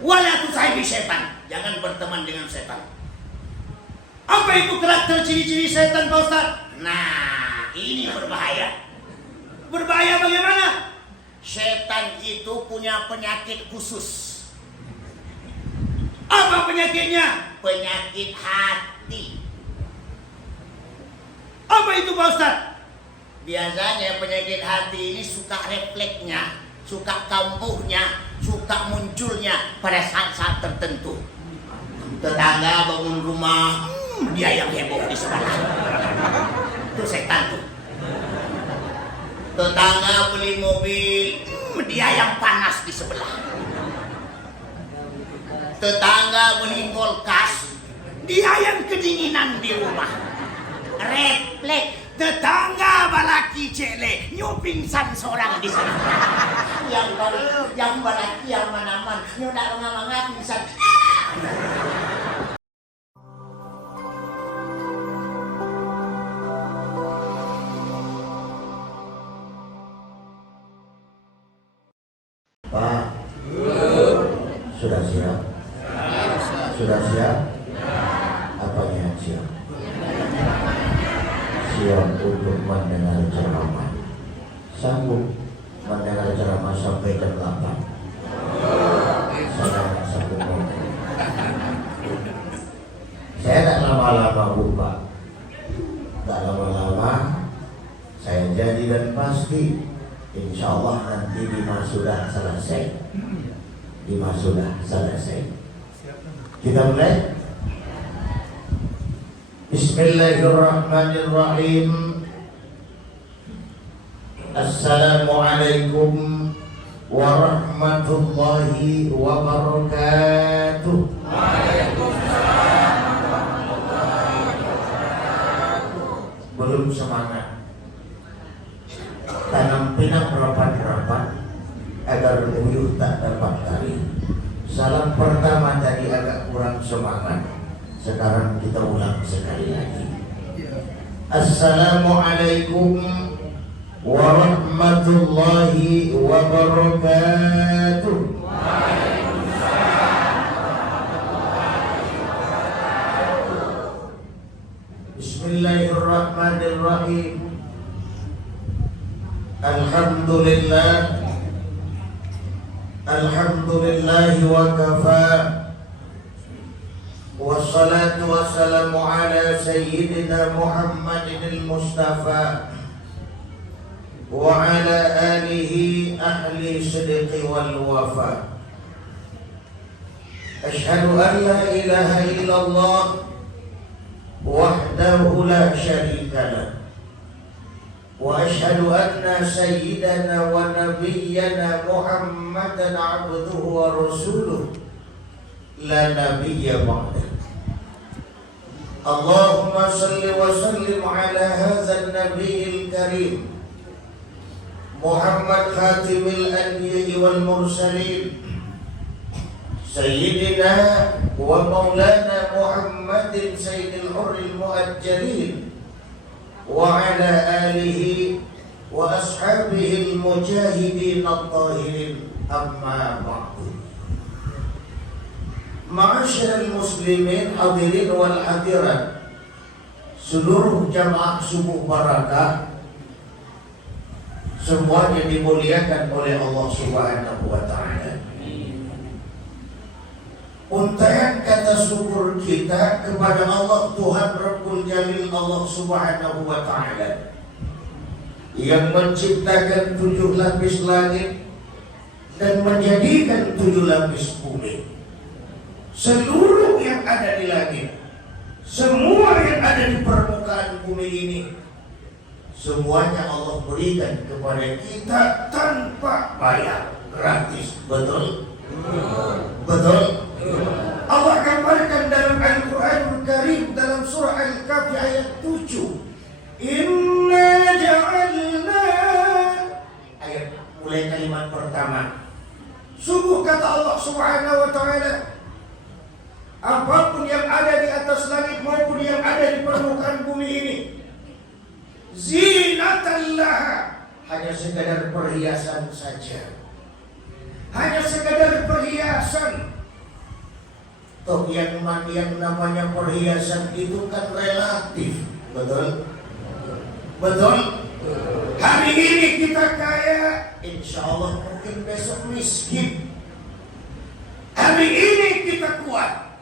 Wala tusahibi setan. Jangan berteman dengan setan. Apa itu karakter ciri-ciri setan, Pak Ustaz? Nah, ini berbahaya. Berbahaya bagaimana? Setan itu punya penyakit khusus. Apa penyakitnya? Penyakit hati. Apa itu, Pak Ustaz? Biasanya penyakit hati ini suka refleksnya, suka kambuhnya, suka munculnya pada saat-saat tertentu. Tetangga bangun rumah, dia yang heboh di sebelah. Itu setan tuh. Tetangga beli mobil, dia yang panas di sebelah. Tetangga beli kulkas, dia yang kedinginan di rumah. Refleks. Tetangga balaki cele, nyu pingsan seorang di sana. yang balaki yang manaman, nyu dak mangga pingsan. Pak, sudah siap? Sudah siap? Apanya yang siap? Siap untuk mendengar ceramah. Sanggup mendengar ceramah sampai jam 8. Saya sanggup ngomong. Saya tak lama-lama buka. Tak lama-lama saya jadi dan pasti insya Allah nanti Dimas sudah selesai. Dimas sudah selesai. Kita mulai. Bismillahirrahmanirrahim. Assalamualaikum warahmatullahi wabarakatuh. Waalaikumsalam warahmatullahi wabarakatuh. Belum semangat. Tanam pinang rapat-rapat agar uyuh tak dapat kari. Salam pertama tadi agak kurang semangat. Sekarang kita ulang sekali lagi. Assalamualaikum warahmatullahi wabarakatuh. Waalaikumsalam warahmatullahi wabarakatuh. Bismillahirrahmanirrahim. Alhamdulillah. Alhamdulillah wa kafa. Wassalatu wassalamu ala sayyidina Muhammadin al-Mustafa wa ala alihi ahli sidqi wal wafa. Ashhadu an la ilaha illallah wahdahu la syarika lah. Wa ashhadu anna sayyidana wa nabiyyana Muhammadan abduhu wa rasuluh la nabiyya ba'dah. Allahumma salli wa sallim ala hadzal nabiyil karim Muhammad khatimil anbiya'i wal mursalin sayyidina wa maulana Muhammadin sayyidil hurril muajjalin wa ala alihi wa ashabihil mujahidin at-tahirin, amma ba'du. Ma'asyiral muslimin hadirin wal hadirat, seluruh jamaah subuh barakah semuanya dimuliakan oleh Allah Subhanahu wa taala. Untayan kata syukur kita kepada Allah Tuhan Rabbul Jalil, Allah Subhanahu wa taala yang menciptakan 7 lapis langit dan menjadikan 7 lapis bumi. Seluruh yang ada di langit, semua yang ada di permukaan bumi ini, semuanya Allah berikan kepada kita tanpa bayar, gratis. Betul? Betul? Allah gambarkan dalam Al-Quranul Karim dalam surah Al-Kahfi ayat 7. Inna ja'alna, ayat mulai kalimat pertama. Sungguh kata Allah Subhanahu wa taala, apapun yang ada di atas langit maupun yang ada di permukaan bumi ini, zinatallah, hanya sekadar perhiasan saja. Hanya sekadar perhiasan Toh yang namanya perhiasan itu kan relatif. Betul? Betul? Hari ini kita kaya, insya Allah mungkin besok miskin. Hari ini kita kuat,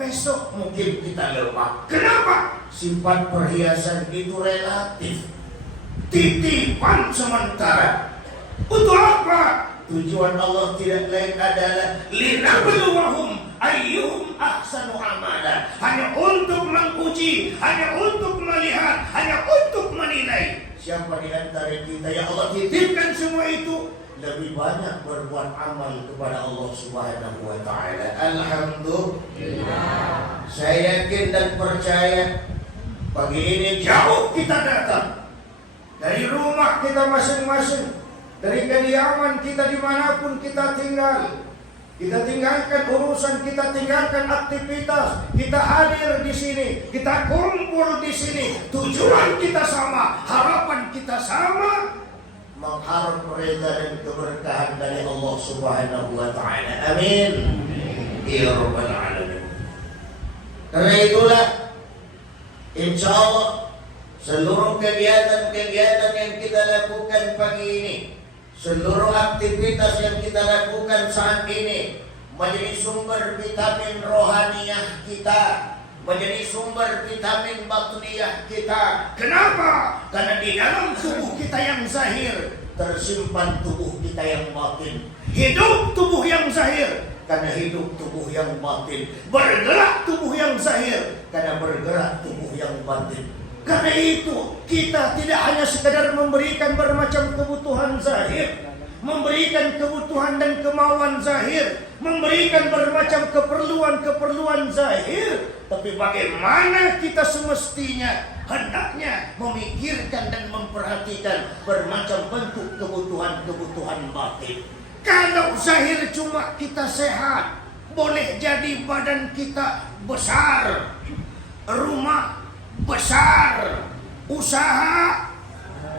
besok mungkin kita lemah. Kenapa? Sifat perhiasan itu relatif, titipan sementara. Untuk apa? Tujuan Allah tidak lain adalah linabluwahum ayyuhum ahsanu amala. Hanya untuk menguji, hanya untuk melihat, hanya untuk menilai siapa di antara kita yang Allah titipkan semua itu lebih banyak berbuat amal kepada Allah Subhanahu wa taala. Alhamdulillah. Saya yakin dan percaya pagi ini jauh kita datang dari rumah kita masing-masing, dari kediaman kita dimanapun kita tinggal. Kita tinggalkan urusan, kita tinggalkan aktivitas, kita hadir di sini, kita kumpul di sini. Tujuan kita sama, harapan kita sama, mengharap reda dan keberkahan dari Allah Subhanahu wa taala. Amin. Ya rabbal alamin. Karena itulah insya Allah seluruh kegiatan-kegiatan yang kita lakukan pagi ini, seluruh aktivitas yang kita lakukan saat ini menjadi sumber vitamin rohaniyah kita, menjadi sumber vitamin batniyah kita. Kenapa? Karena di dalam tubuh kita yang zahir tersimpan tubuh kita yang batin. Hidup tubuh yang zahir karena hidup tubuh yang batin. Bergerak tubuh yang zahir karena bergerak tubuh yang batin. Karena itu kita tidak hanya sekadar memberikan bermacam kebutuhan zahir, memberikan kebutuhan dan kemauan zahir, memberikan bermacam keperluan zahir, tapi bagaimana kita semestinya hendaknya memikirkan dan memperhatikan bermacam bentuk kebutuhan batin. Kalau zahir cuma kita sehat, boleh jadi badan kita besar, rumah besar, usaha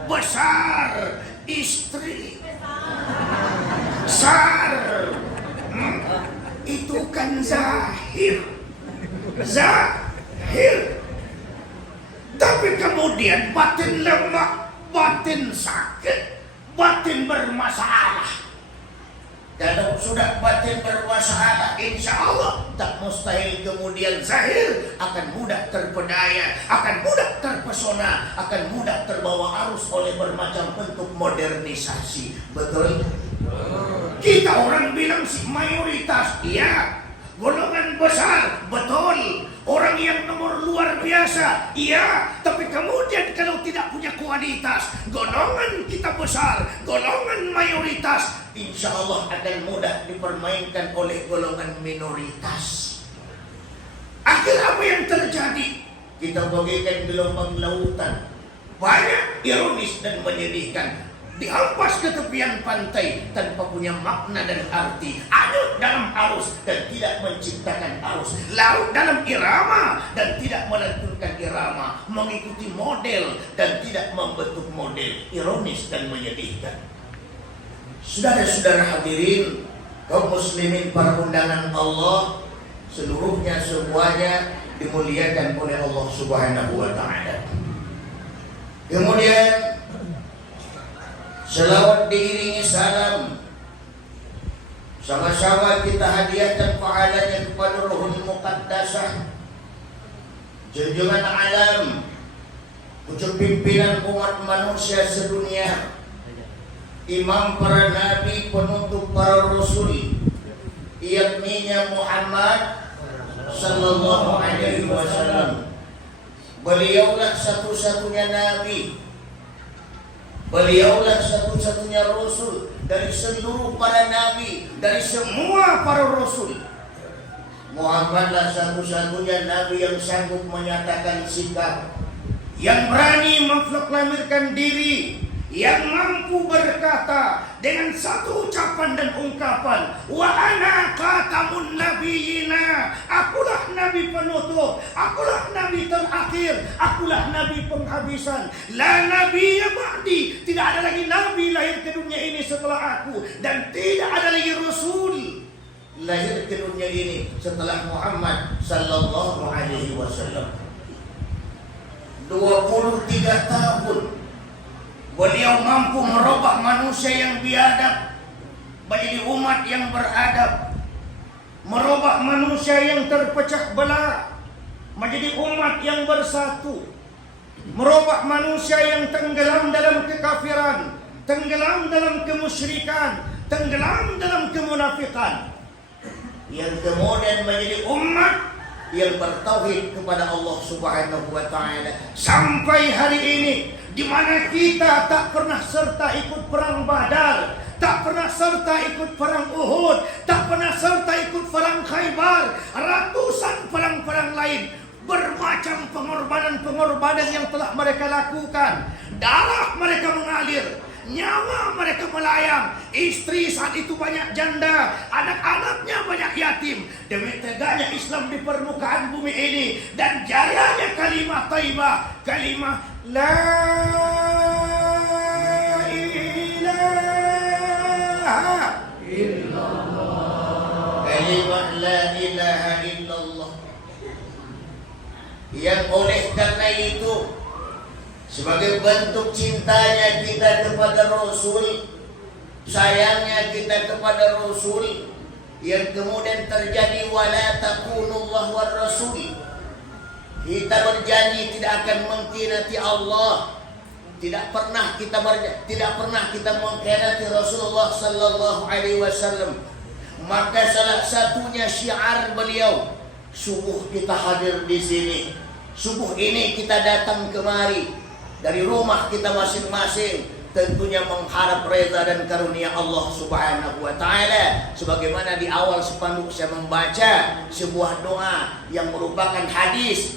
besar, istri besar. Itu kan zahir. Tapi kemudian batin lemah, batin sakit, batin bermasalah. Kalau sudah batin bermasalah, insya Allah tak mustahil kemudian zahir akan mudah terpedaya, akan mudah terpesona, akan mudah terbawa arus oleh bermacam bentuk modernisasi. Betul? Kita orang bilang sih mayoritas, iya. Golongan besar, betul. Orang yang nomor luar biasa, iya. Tapi kemudian kalau tidak punya kualitas, golongan kita besar, golongan mayoritas, insya Allah akan mudah dipermainkan oleh golongan minoritas. Akhir apa yang terjadi? Kita bagaikan gelombang lautan, banyak ironis dan menyedihkan. Dihampas ke tepian pantai tanpa punya makna dan arti, anyut dalam arus dan tidak menciptakan arus, laut dalam irama dan tidak melantunkan irama, mengikuti model dan tidak membentuk model, ironis dan menyedihkan. Saudara-saudara hadirin, kaum muslimin para undangan Allah, seluruhnya semuanya dimuliakan oleh Allah Subhanahu wa taala. Kemudian selawat diiringi salam, sama-sama kita hadiahkan pahalanya kepada Ruhul Muqaddasah, junjungan alam, pucuk pimpinan umat manusia sedunia, imam para nabi, penutup para rasul, yakninya Muhammad sallallahu alaihi wasallam. Beliaulah satu-satunya nabi, beliaulah satu-satunya rasul dari seluruh para nabi, dari semua para rasul. Muhammadlah satu-satunya nabi yang sanggup menyatakan sikap, yang berani memproklamirkan diri, yang mampu berkata dengan satu ucapan dan ungkapan, wa ana khatamun nabiyina, akulah nabi penutup, akulah nabi terakhir, akulah nabi penghabisan, la nabiyya ba'di, tidak ada lagi nabi lahir ke dunia ini setelah aku, dan tidak ada lagi rasul lahir ke dunia ini setelah Muhammad sallallahu alaihi wasallam. 23 tahun beliau mampu merubah manusia yang biadab menjadi umat yang beradab, merubah manusia yang terpecah belah menjadi umat yang bersatu, merubah manusia yang tenggelam dalam kekafiran, tenggelam dalam kemusyrikan, tenggelam dalam kemunafikan, yang kemudian menjadi umat yang bertauhid kepada Allah Subhanahu wa taala sampai hari ini, di mana kita tak pernah serta ikut perang Badar, tak pernah serta ikut perang Uhud, tak pernah serta ikut perang Khaybar, ratusan perang-perang lain, bermacam pengorbanan-pengorbanan yang telah mereka lakukan. Darah mereka mengalir, nyawa mereka melayang, istri saat itu banyak janda, anak-anaknya banyak yatim, demi tegaknya Islam di permukaan bumi ini dan jayanya kalimah thayyibah, kalimah la ilaha illallah, kalimah la ilaha illallah, yang oleh karena itu sebagai bentuk cintanya kita kepada Rasul, sayangnya kita kepada Rasul, yang kemudian terjadi wala takunullah war rasul. Kita berjanji tidak akan mengkhianati Allah, tidak pernah kita mengkhianati Rasulullah sallallahu alaihi wasallam. Maka salah satunya syiar beliau, subuh kita hadir di sini, subuh ini kita datang kemari dari rumah kita masing-masing, tentunya mengharap reza dan karunia Allah Subhanahu wa taala, sebagaimana di awal spanduk saya membaca sebuah doa yang merupakan hadis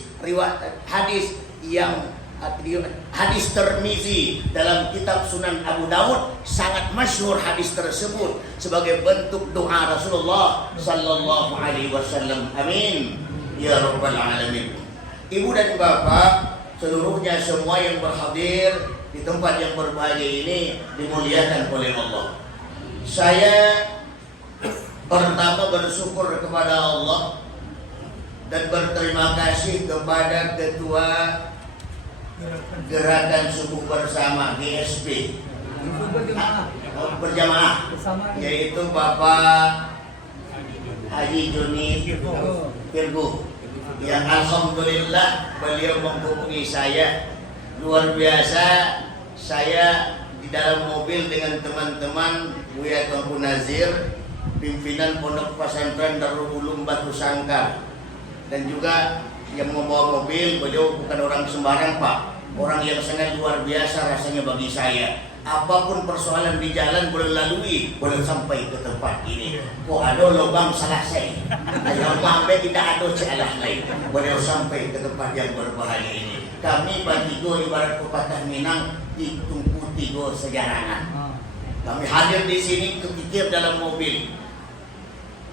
Tirmizi dalam kitab Sunan Abu Daud, sangat masyhur hadis tersebut sebagai bentuk doa Rasulullah sallallahu alaihi wasallam. Amin ya rabbal alamin. Ibu dan bapak seluruhnya, semua yang berhadir di tempat yang berbahagia ini dimuliakan oleh Allah. Saya pertama bersyukur kepada Allah dan berterima kasih kepada Ketua Gerakan Subuh Bersama GSB berjamaah, yaitu Bapak Haji Joni Firgo, yang alhamdulillah beliau menghubungi saya. Luar biasa, saya di dalam mobil dengan teman-teman Buya Tuanku Nazir, pimpinan Pondok Pesantren Darul Ulum Batu Sangkar, dan juga yang membawa mobil beliau bukan orang sembarang Pak, orang yang sangat luar biasa rasanya bagi saya. Apapun persoalan di jalan boleh lalui, boleh sampai ke tempat ini. Kok ada lubang salah saya, yang sampai tidak ada celah lain, boleh sampai ke tempat yang berbahaya ini. Kami Batigo ibarat pepatah Minang, ditunggu tigo sejarangan. Kami hadir di sini kepikir dalam mobil.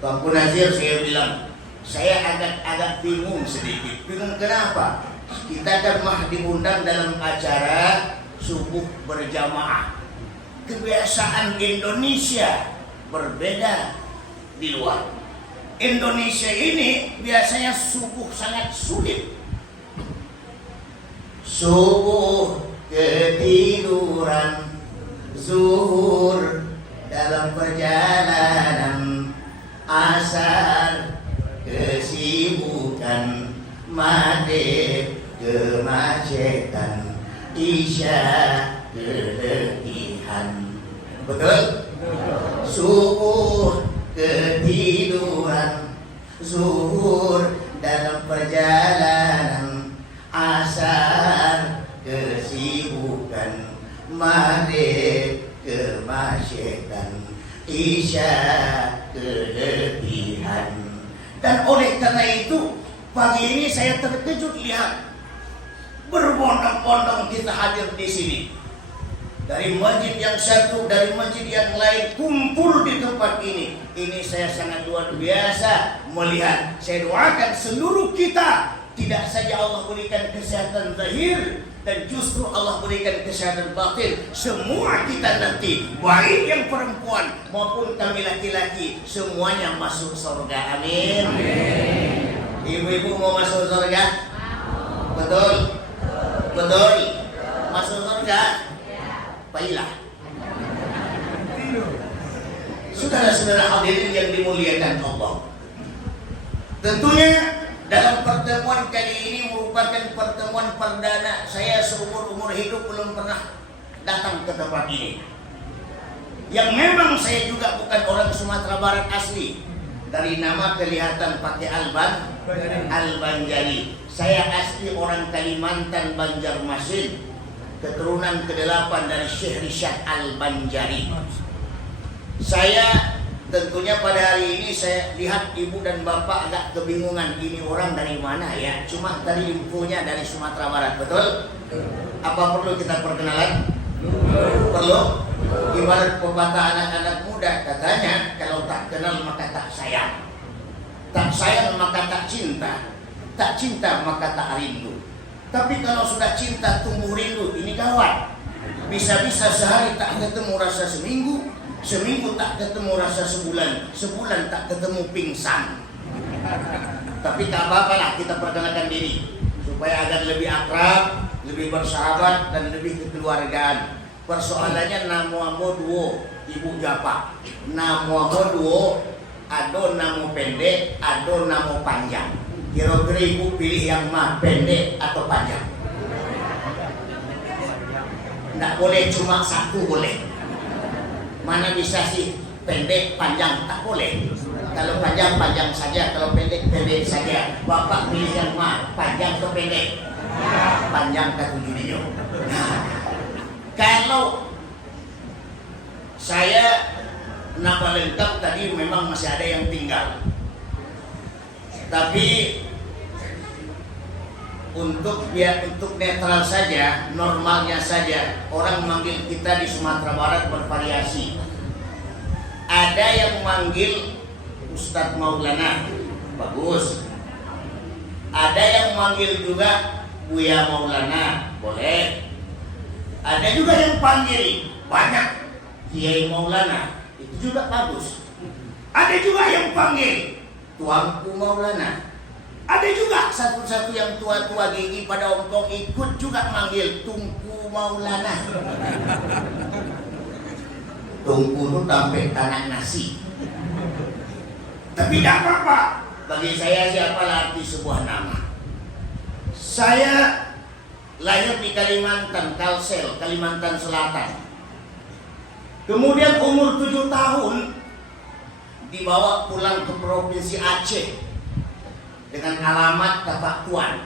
Tuanku Nazir, saya bilang, saya agak bingung sedikit. Bingung kenapa? Kita kan mah diundang dalam acara subuh berjamaah. Kebiasaan Indonesia berbeda di luar. Indonesia ini biasanya subuh sangat sulit. Subuh ketiduran, zuhur dalam perjalanan, asar kesibukan, maghrib kemacetan, isya keletihan. Betul? Subuh ketiduran, zuhur dalam perjalanan, asar kesibukan, maghrib kemacetan, isya keletihan. Dan oleh karena itu pagi ini saya terkejut lihat berbondong-bondong kita hadir di sini. Dari masjid yang satu, dari masjid yang lain kumpul di tempat ini. Ini saya sangat luar biasa melihat. Saya doakan seluruh kita tidak saja Allah berikan kesehatan zahir, dan justru Allah berikan kesehatan batin. Semua kita nanti, baik yang perempuan maupun kami laki-laki, semuanya masuk surga. Amin. Ibu-ibu mau masuk surga? Betul? Betul? Masuk surga? Baiklah. Saudara-saudara hadirin yang dimuliakan Allah, tentunya dalam pertemuan kali ini merupakan pertemuan perdana saya seumur-umur hidup belum pernah datang ke tempat ini. Yang memang saya juga bukan orang Sumatera Barat asli. Dari nama kelihatan pakai Al-Banjari. Saya asli orang Kalimantan, Banjarmasin, keturunan ke-8 dari Syekh Rishad Al-Banjari. Saya tentunya pada hari ini saya lihat ibu dan bapak agak kebingungan, ini orang dari mana ya? Cuma tadi infonya dari Sumatera Barat, betul? Apa perlu kita perkenalan? Perlu? Ibarat pepatah anak-anak muda, katanya kalau tak kenal maka tak sayang, tak sayang maka tak cinta, tak cinta maka tak rindu. Tapi kalau sudah cinta tumbuh rindu, ini gawat. Bisa-bisa sehari tak ketemu rasa seminggu, seminggu tak ketemu rasa sebulan, sebulan tak ketemu pingsan. Tapi tak apa-apa lah, kita perkenalkan diri supaya agar lebih akrab, lebih bersahabat, dan lebih kekeluargaan. Persoalannya namo duo, ibu japa. Namo duo, ado namo pendek, ado namo panjang. Kira-kira ibu pilih yang mah pendek atau panjang? Nggak boleh cuma satu, boleh. Mana bisa sih pendek panjang, tak boleh. Kalau panjang panjang saja, kalau pendek pendek saja. Bapak pilih yang mah panjang atau pendek? Panjang ke 7 video. Kalau saya nama lengkap tadi memang masih ada yang tinggal. Tapi untuk netral saja, normalnya saja, orang manggil kita di Sumatera Barat bervariasi. Ada yang manggil Ustadz Maulana, bagus. Ada yang manggil juga Buya Maulana, boleh. Ada juga yang panggil banyak Kiai Maulana, itu juga bagus. Ada juga yang panggil Tuanku Maulana. Ada juga satu-satu yang tua-tua gigi pada ongkong ikut juga manggil Tungku Maulana. Tungku itu sampai tanah nasi. Tapi tidak apa-apa. Bagi saya siapa arti sebuah nama. Saya lahir di Kalimantan, Kalsel, Kalimantan Selatan. Kemudian umur 7 tahun dibawa pulang ke Provinsi Aceh dengan alamat Tapak Tuan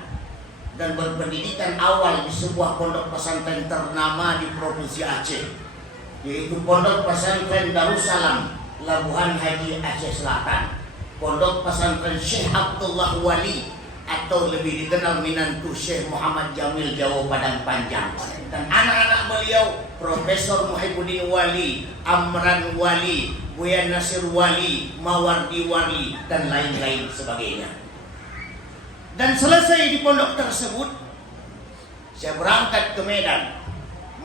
dan berpendidikan awal di sebuah pondok pesantren ternama di Provinsi Aceh, yaitu Pondok Pesantren Darussalam, Labuhan Haji, Aceh Selatan. Pondok Pesantren Syekh Abdullah Wali atau lebih dikenal Minantu Syekh Muhammad Jamil Jawa Padang Panjang, dan anak-anak beliau Profesor Muhyiddin Wali, Amran Wali, Buya Nasir Wali, Mawardi Wali, dan lain-lain sebagainya. Dan selesai di pondok tersebut, saya berangkat ke Medan,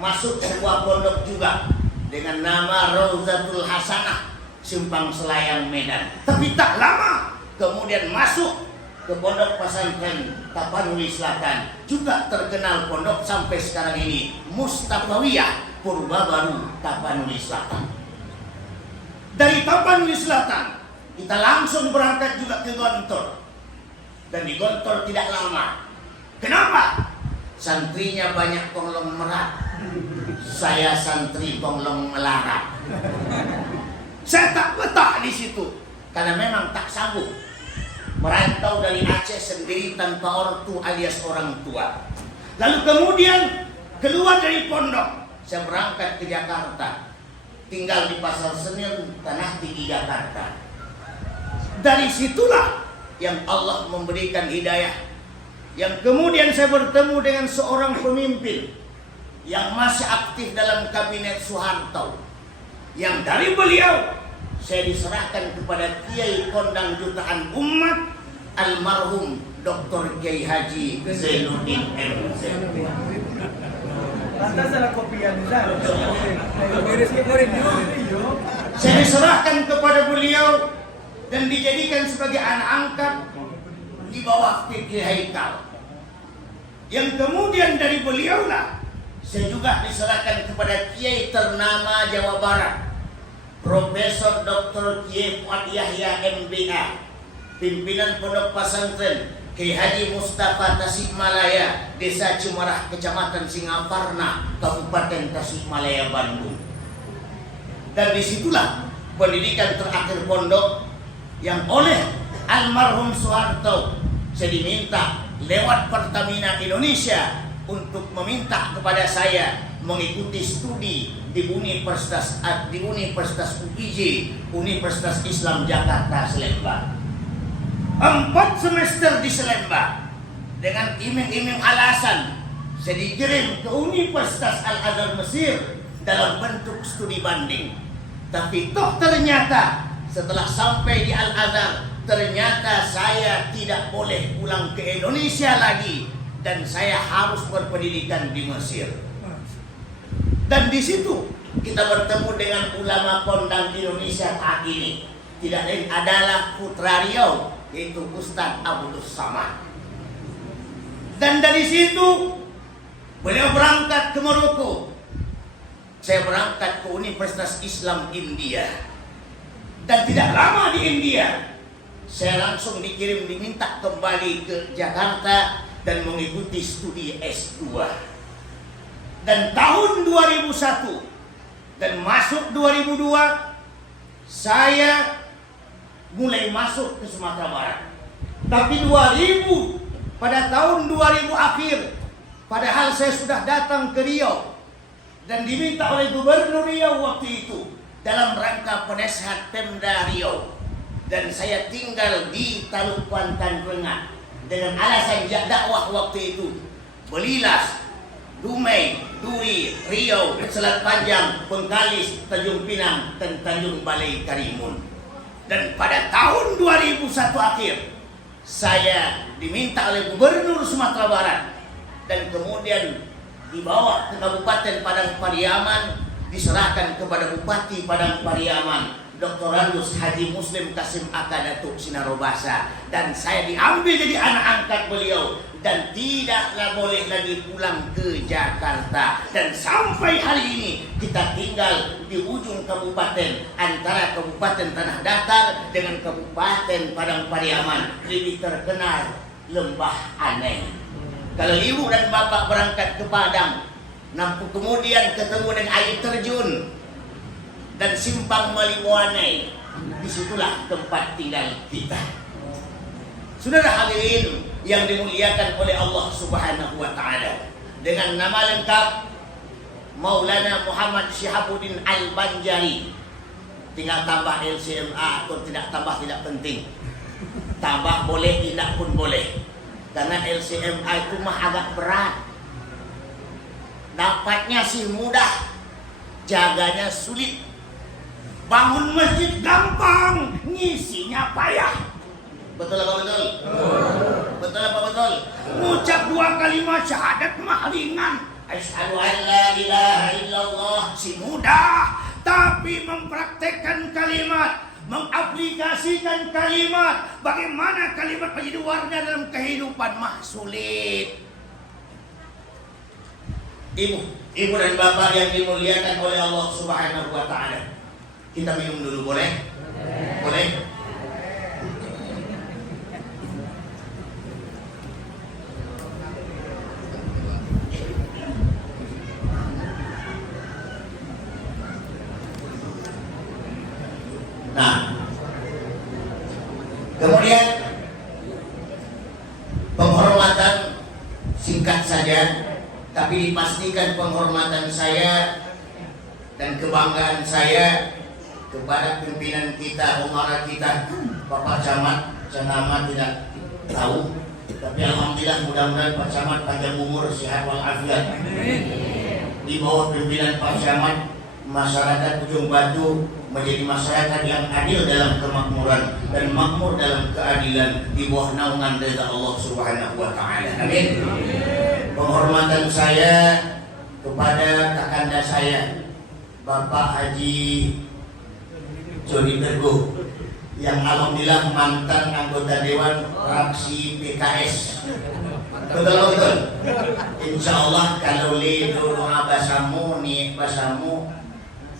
masuk sebuah pondok juga dengan nama Rauzatul Hasanah, Simpang Selayang, Medan. Tapi tak lama kemudian masuk ke pondok pesantren Tapanuli Selatan, juga terkenal pondok sampai sekarang ini, Mustafawiyah Purba Baru Tapanuli Selatan. Dari Tapanuli Selatan kita langsung berangkat juga ke Gontor, dan di Gontor tidak lama. Kenapa? Santrinya banyak konglomerat, saya santri konglom melarat. Saya tak betah di situ karena memang tak sanggup merantau dari Aceh sendiri tanpa ortu alias orang tua. Lalu kemudian keluar dari pondok, saya berangkat ke Jakarta, tinggal di Pasar Senen, Tanah Tinggi, Jakarta. Dari situlah yang Allah memberikan hidayah, yang kemudian saya bertemu dengan seorang pemimpin yang masih aktif dalam kabinet Soeharto, yang dari beliau saya diserahkan kepada Kiai Kondang Jutaan Umat almarhum Dr. Kiai Haji Zainuddin MZ. Lantas ada kopian di sana. Beres goreng itu. Saya diserahkan kepada beliau dan dijadikan sebagai anak angkat di bawah Kiai Haikal. Yang kemudian dari beliau lah saya juga diserahkan kepada Kiai ternama Jawa Barat, Profesor Dr. Kiai Fuad Yahya MBA, pimpinan Pondok Pesantren Kiai Haji Mustafa Tasikmalaya, Desa Cimarah, Kecamatan Singaparna, Kabupaten Tasikmalaya, Bandung. Dan disitulah pendidikan terakhir pondok yang oleh almarhum Soeharto saya diminta lewat Pertamina Indonesia untuk meminta kepada saya mengikuti studi di Universitas UIJ, Universitas Islam Jakarta Salemba. 4 semester di Salemba dengan iming-iming alasan saya dikirim ke Universitas Al-Azhar Mesir dalam bentuk studi banding. Tapi toh ternyata setelah sampai di Al-Azhar, ternyata saya tidak boleh pulang ke Indonesia lagi dan saya harus berpendidikan di Mesir. Dan di situ kita bertemu dengan ulama kondang Indonesia saat ini. Tidak lain adalah putra Riau, yaitu Ustaz Abdus Samad. Dan dari situ beliau berangkat ke Maroko. Saya berangkat ke Universitas Islam India. Dan tidak lama di India, saya langsung diminta kembali ke Jakarta dan mengikuti studi S2. Dan tahun 2001 dan masuk 2002, saya mulai masuk ke Sumatera Barat. Tapi 2000, pada tahun 2000 akhir, padahal saya sudah datang ke Riau dan diminta oleh Gubernur Riau waktu itu dalam rangka penasehat Pemda Riau, dan saya tinggal di Taluk Kuantan Rengat dengan alasan dakwah waktu itu. Belilas, Dumai, Duri, Riau, Selat Panjang, Bengkalis, Tanjung Pinang, dan Tanjung Balai Karimun. Dan pada tahun 2001 akhir, saya diminta oleh Gubernur Sumatera Barat dan kemudian dibawa ke Kabupaten Padang Pariaman, diserahkan kepada Bupati Padang Pariaman, Dr. Randus Haji Muslim Kasim Aka Datuk Sinarobasa, dan saya diambil jadi anak angkat beliau dan tidaklah boleh lagi pulang ke Jakarta. Dan sampai hari ini kita tinggal di ujung kabupaten antara Kabupaten Tanah Datar dengan Kabupaten Padang Pariaman, lebih terkenal Lembah Aneh. Kalau ibu dan bapak berangkat ke Padang, kemudian ketemu dengan air terjun dan simpang Malibuanai, disitulah tempat tinggal kita. Saudara hadirin yang dimuliakan oleh Allah Subhanahu wa Ta'ala, dengan nama lengkap Maulana Muhammad Syihabuddin Al-Banjari. Tinggal tambah LCMA atau tidak tambah tidak penting. Tambah boleh, tidak pun boleh. Karena LCMA itu mah agak berat. Dapatnya sih mudah, jaganya sulit. Bangun masjid gampang, ngisinya payah. Betul apa betul? Betul apa betul? Ngucap 2 kalimat syahadat mah ringan. Asyhadu an la ilaha illallah si mudah, tapi mempraktekkan kalimat, mengaplikasikan kalimat, bagaimana kalimat menjadi warna dalam kehidupan mah sulit. Ibu dan bapak yang dimuliakan oleh Allah Subhanahu wa Ta'ala, kita minum dulu boleh? Boleh? Nah, kemudian penghormatan singkat saja, tapi dipastikan penghormatan saya dan kebanggaan saya kepada pimpinan kita, umara kita, Bapak Camat. Saya nama tidak tahu, tapi alhamdulillah mudah-mudahan Pak Camat panjang umur, sehat walafiat. Di bawah pimpinan Pak Camat, masyarakat Ujung Batu menjadi masyarakat yang adil dalam kemakmuran dan makmur dalam keadilan di bawah naungan dari Allah Subhanahu wa taala. Amin. Penghormatan saya kepada kakanda saya Bapak Haji Joni Teguh yang alhamdulillah mantan anggota dewan fraksi PKS. Betul. Insya Allah kalau doa basamu, niat basamu,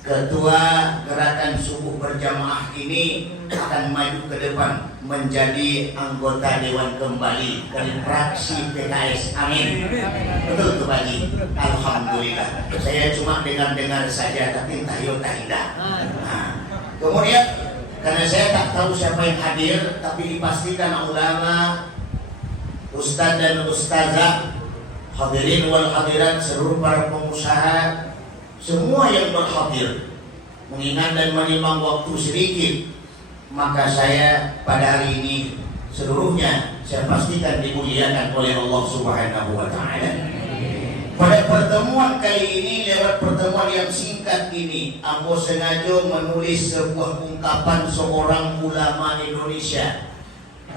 ketua gerakan subuh berjamaah ini akan maju ke depan menjadi anggota dewan kembali dari fraksi PKS. Amin. Betul tuh Pak Haji. Alhamdulillah. Saya cuma dengar-dengar saja tapi entah yota indah. Nah, kemudian karena saya tak tahu siapa yang hadir, tapi dipastikan ulama, ustadz dan ustazah, hadirin wal hadirat, seluruh para pengusaha, semua yang berhadir, mengingat dan menimbang waktu sedikit, maka saya pada hari ini seluruhnya saya pastikan dimuliakan oleh Allah Subhanahu wa taala. Pada pertemuan kali ini, lewat pertemuan yang singkat ini, aku sengaja menulis sebuah ungkapan seorang ulama Indonesia.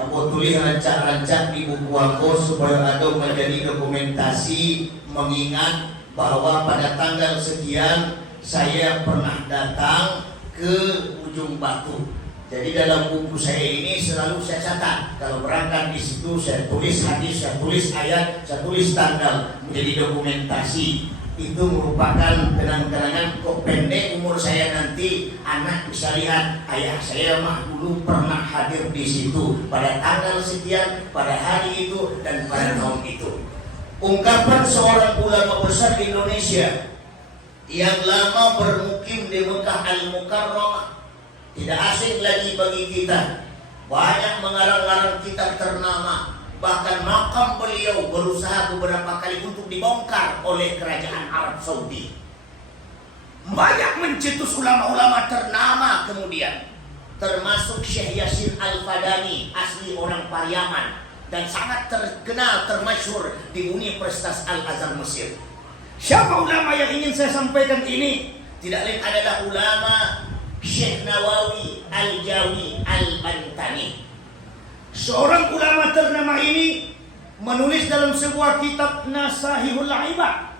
Aku tulis rancak-rancak di buku aku supaya ada menjadi dokumentasi mengingat bahwa pada tanggal sekian saya pernah datang ke Ujung Batu. Jadi dalam buku saya ini selalu saya catat. Kalau berangkat di situ saya tulis hadis, saya tulis ayat, saya tulis tanggal menjadi dokumentasi. Itu merupakan kenang-kenangan. Kok pendek umur saya nanti anak bisa lihat ayah saya mah dulu pernah hadir di situ pada tanggal sekian, pada hari itu dan pada tahun itu. Ungkapan seorang ulama besar di Indonesia yang lama bermukim di Mekah Al-Mukarramah, tidak asing lagi bagi kita. Banyak mengarang-arang kitab ternama. Bahkan makam beliau berusaha beberapa kali untuk dibongkar oleh kerajaan Arab Saudi. Banyak mencetus ulama-ulama ternama kemudian, termasuk Syekh Yasin Al-Fadani, asli orang Pariaman dan sangat terkenal, termasyhur di Universitas Al-Azhar Mesir. Siapa ulama yang ingin saya sampaikan ini? Tidak lain adalah ulama Syekh Nawawi Al-Jawi Al-Bantani. Seorang ulama ternama ini menulis dalam sebuah kitab Nasahihul Ibad,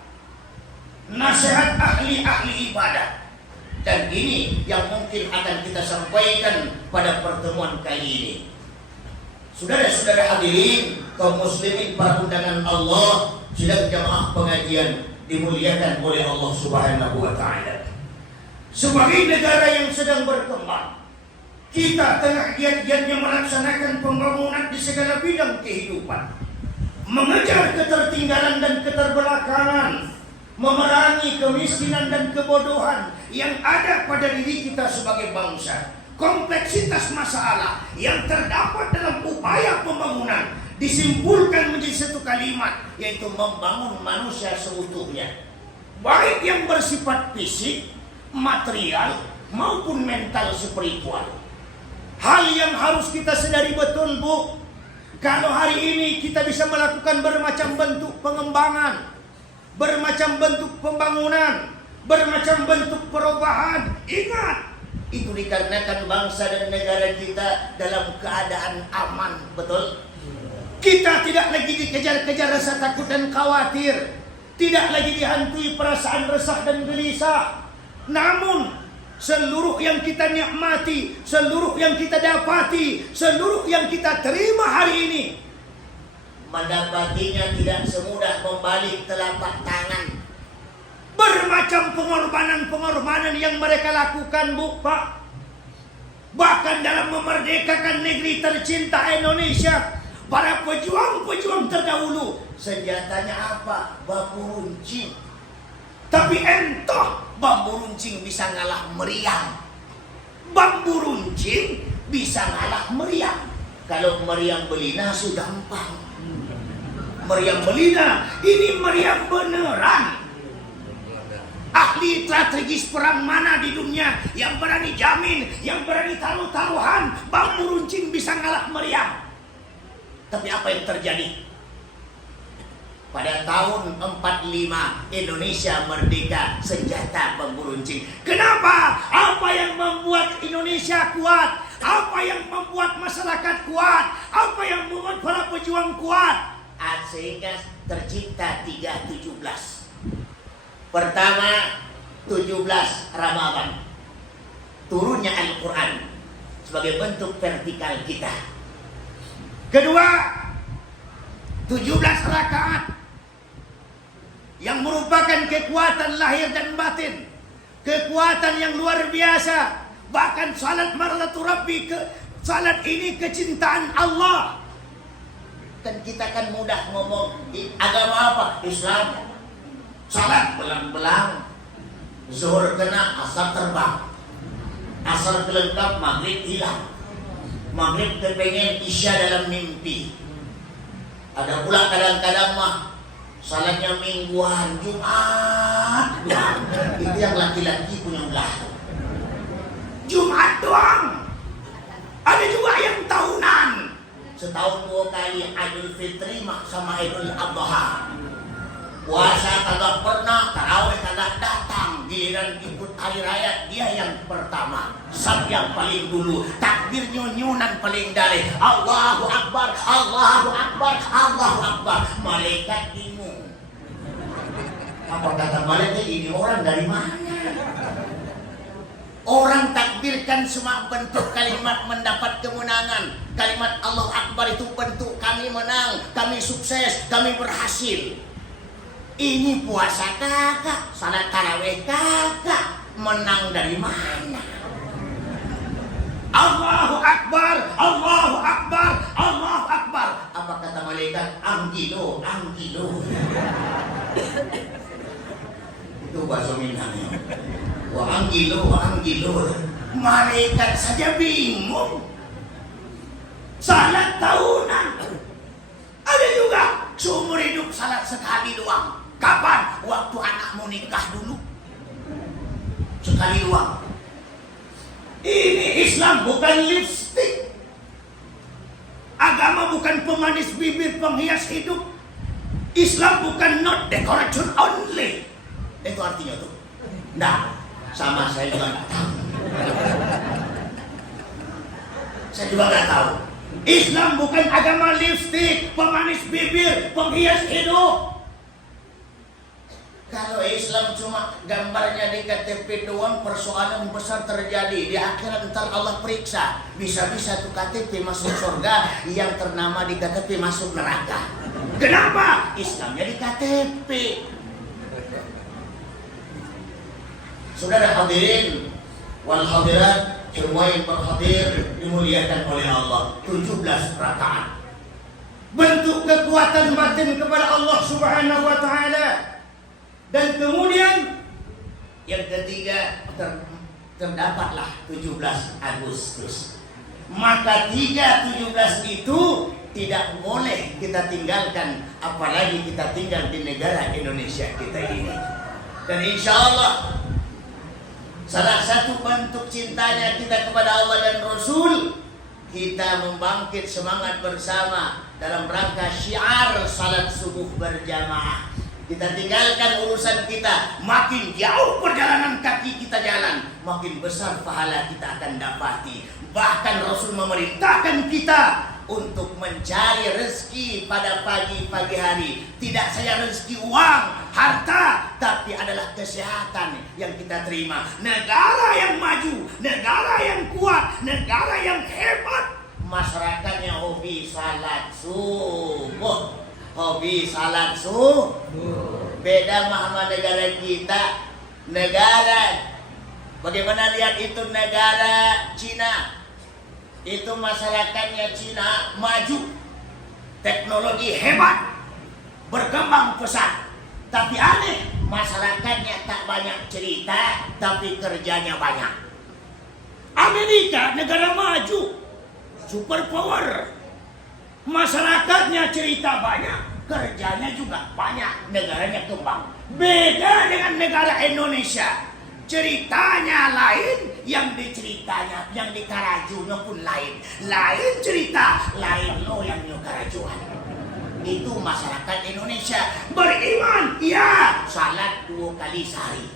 nasihat ahli-ahli ibadah. Dan ini yang mungkin akan kita sampaikan pada pertemuan kali ini. Saudara-saudara hadirin, kaum muslimin para undangan Allah, sidang jamaah pengajian dimuliakan oleh Allah Subhanahu wa taala. Sebagai negara yang sedang berkembang, kita tengah giat-giatnya melaksanakan pembangunan di segala bidang kehidupan, mengejar ketertinggalan dan keterbelakangan, memerangi kemiskinan dan kebodohan yang ada pada diri kita sebagai bangsa. Kompleksitas masalah yang terdapat dalam upaya pembangunan disimpulkan menjadi satu kalimat, yaitu membangun manusia seutuhnya, baik yang bersifat fisik, material maupun mental spiritual. Hal yang harus kita sadari betul, Bu, kalau hari ini kita bisa melakukan bermacam bentuk pengembangan, bermacam bentuk pembangunan, bermacam bentuk perubahan, ingat, itu dikarenakan bangsa dan negara kita dalam keadaan aman, betul? Kita tidak lagi dikejar-kejar rasa takut dan khawatir, tidak lagi dihantui perasaan resah dan gelisah. Namun seluruh yang kita nikmati, seluruh yang kita dapati, seluruh yang kita terima hari ini, mendapatinya tidak semudah membalik telapak tangan. Bermacam pengorbanan-pengorbanan yang mereka lakukan, Bu, Pak. Bahkan dalam memerdekakan negeri tercinta Indonesia, para pejuang-pejuang terdahulu senjatanya apa? Bambu runcing. Tapi entah bambu runcing bisa ngalah meriam. Bambu runcing bisa ngalah meriam. Kalau meriam belina sudah gampang. Meriam belina, ini meriam beneran. Ahli strategis perang mana di dunia yang berani jamin, yang berani taruh-taruhan bambu runcing bisa ngalah meriam? Tapi apa yang terjadi? Pada tahun 45 Indonesia merdeka, senjata pemberuncing. Kenapa? Apa yang membuat Indonesia kuat? Apa yang membuat masyarakat kuat? Apa yang membuat para pejuang kuat? Sehingga tercipta 317. Pertama, 17 Ramadan, turunnya Al-Quran sebagai bentuk vertikal kita. Kedua, 17 rakaat yang merupakan kekuatan lahir dan batin, kekuatan yang luar biasa. Bahkan salat marlatu rabbi, salat ini kecintaan Allah. Dan kita kan mudah ngomong agama apa? Islam. Salat belang-belang, zuhur kena, asar terbang, asar kelengkap, maghrib hilang, maghrib kepengen, isya dalam mimpi. Ada pula kadang-kadang mah salatnya mingguan, Jumat doang. Itu yang laki-laki punya ulah. Jumat doang. Ada juga yang tahunan, setahun 2 kali, Idul Fitri sama Idul Adha. Puasa kagak pernah, tarawih kagak datang, giliran ikut hari raya dia yang pertama, sab yang paling dulu, takbir nyunyunan paling dari, Allahu Akbar, Allahu Akbar, Allahu Akbar. Malaikat bingung. Apa kata malaikat, ini orang dari mana? Orang takbirkan semua bentuk kalimat mendapat kemenangan. Kalimat Allahu Akbar itu bentuk kami menang, kami sukses, kami berhasil. Ini puasa kagak, salat tarawih kagak, menang dari mana? Allahu Akbar, Allahu Akbar, Allahu Akbar. Apa kata malaikat? Anggilo, anggilo. Itu bahasa Minangnya. Wa anggilo, wa anggilo. Malaikat saja bingung. Salat tahunan. Ada juga seumur hidup salat sekali doang. Kapan? Waktu anakmu nikah dulu. Sekali doang. Ini Islam bukan lipstick. Agama bukan pemanis bibir, penghias hidup. Islam bukan not decoration only. Itu artinya tuh. Nah, sama saya juga nggak tahu. Saya juga nggak tahu. Islam bukan agama lipstick, pemanis bibir, penghias hidup. Kalau Islam cuma gambarnya di KTP doang, persoalan besar terjadi. Di akhirat ntar Allah periksa. Bisa-bisa tuh KTP masuk surga, yang ternama di KTP masuk neraka. Kenapa? Islamnya di KTP. Saudara hadirin wal hadirat, semua yang berhadir dimuliakan oleh Allah. 17 rakaat. Bentuk kekuatan batin kepada Allah Subhanahu wa taala. Dan kemudian yang ketiga, terdapatlah 17 Agustus. Maka 3/17 itu tidak boleh kita tinggalkan, apalagi kita tinggal di negara Indonesia kita ini. Dan insya Allah salah satu bentuk cintanya kita kepada Allah dan Rasul, kita membangkit semangat bersama dalam rangka syiar salat subuh berjamaah. Kita tinggalkan urusan kita, makin jauh perjalanan kaki kita jalan, makin besar pahala kita akan dapati. Bahkan Rasul memerintahkan kita untuk mencari rezeki pada pagi-pagi hari. Tidak saja rezeki uang, harta, tapi adalah kesehatan yang kita terima. Negara yang maju, negara yang kuat, negara yang hebat, masyarakatnya hobi salat subuh. Hobi salat subuh. Beda sama negara kita. Negara, bagaimana lihat itu negara Cina. Itu masyarakatnya Cina maju, teknologi hebat, berkembang pesat. Tapi aneh, masyarakatnya tak banyak cerita, tapi kerjanya banyak. Amerika negara maju, superpower, masyarakatnya cerita banyak, kerjanya juga banyak, negaranya kembang. Beda dengan negara Indonesia, ceritanya lain, yang diceritanya, yang dikarajunya pun lain. Lain cerita, lain lo yang nyukarajuan. Itu masyarakat Indonesia. Beriman, iya. Salat 2 kali sehari.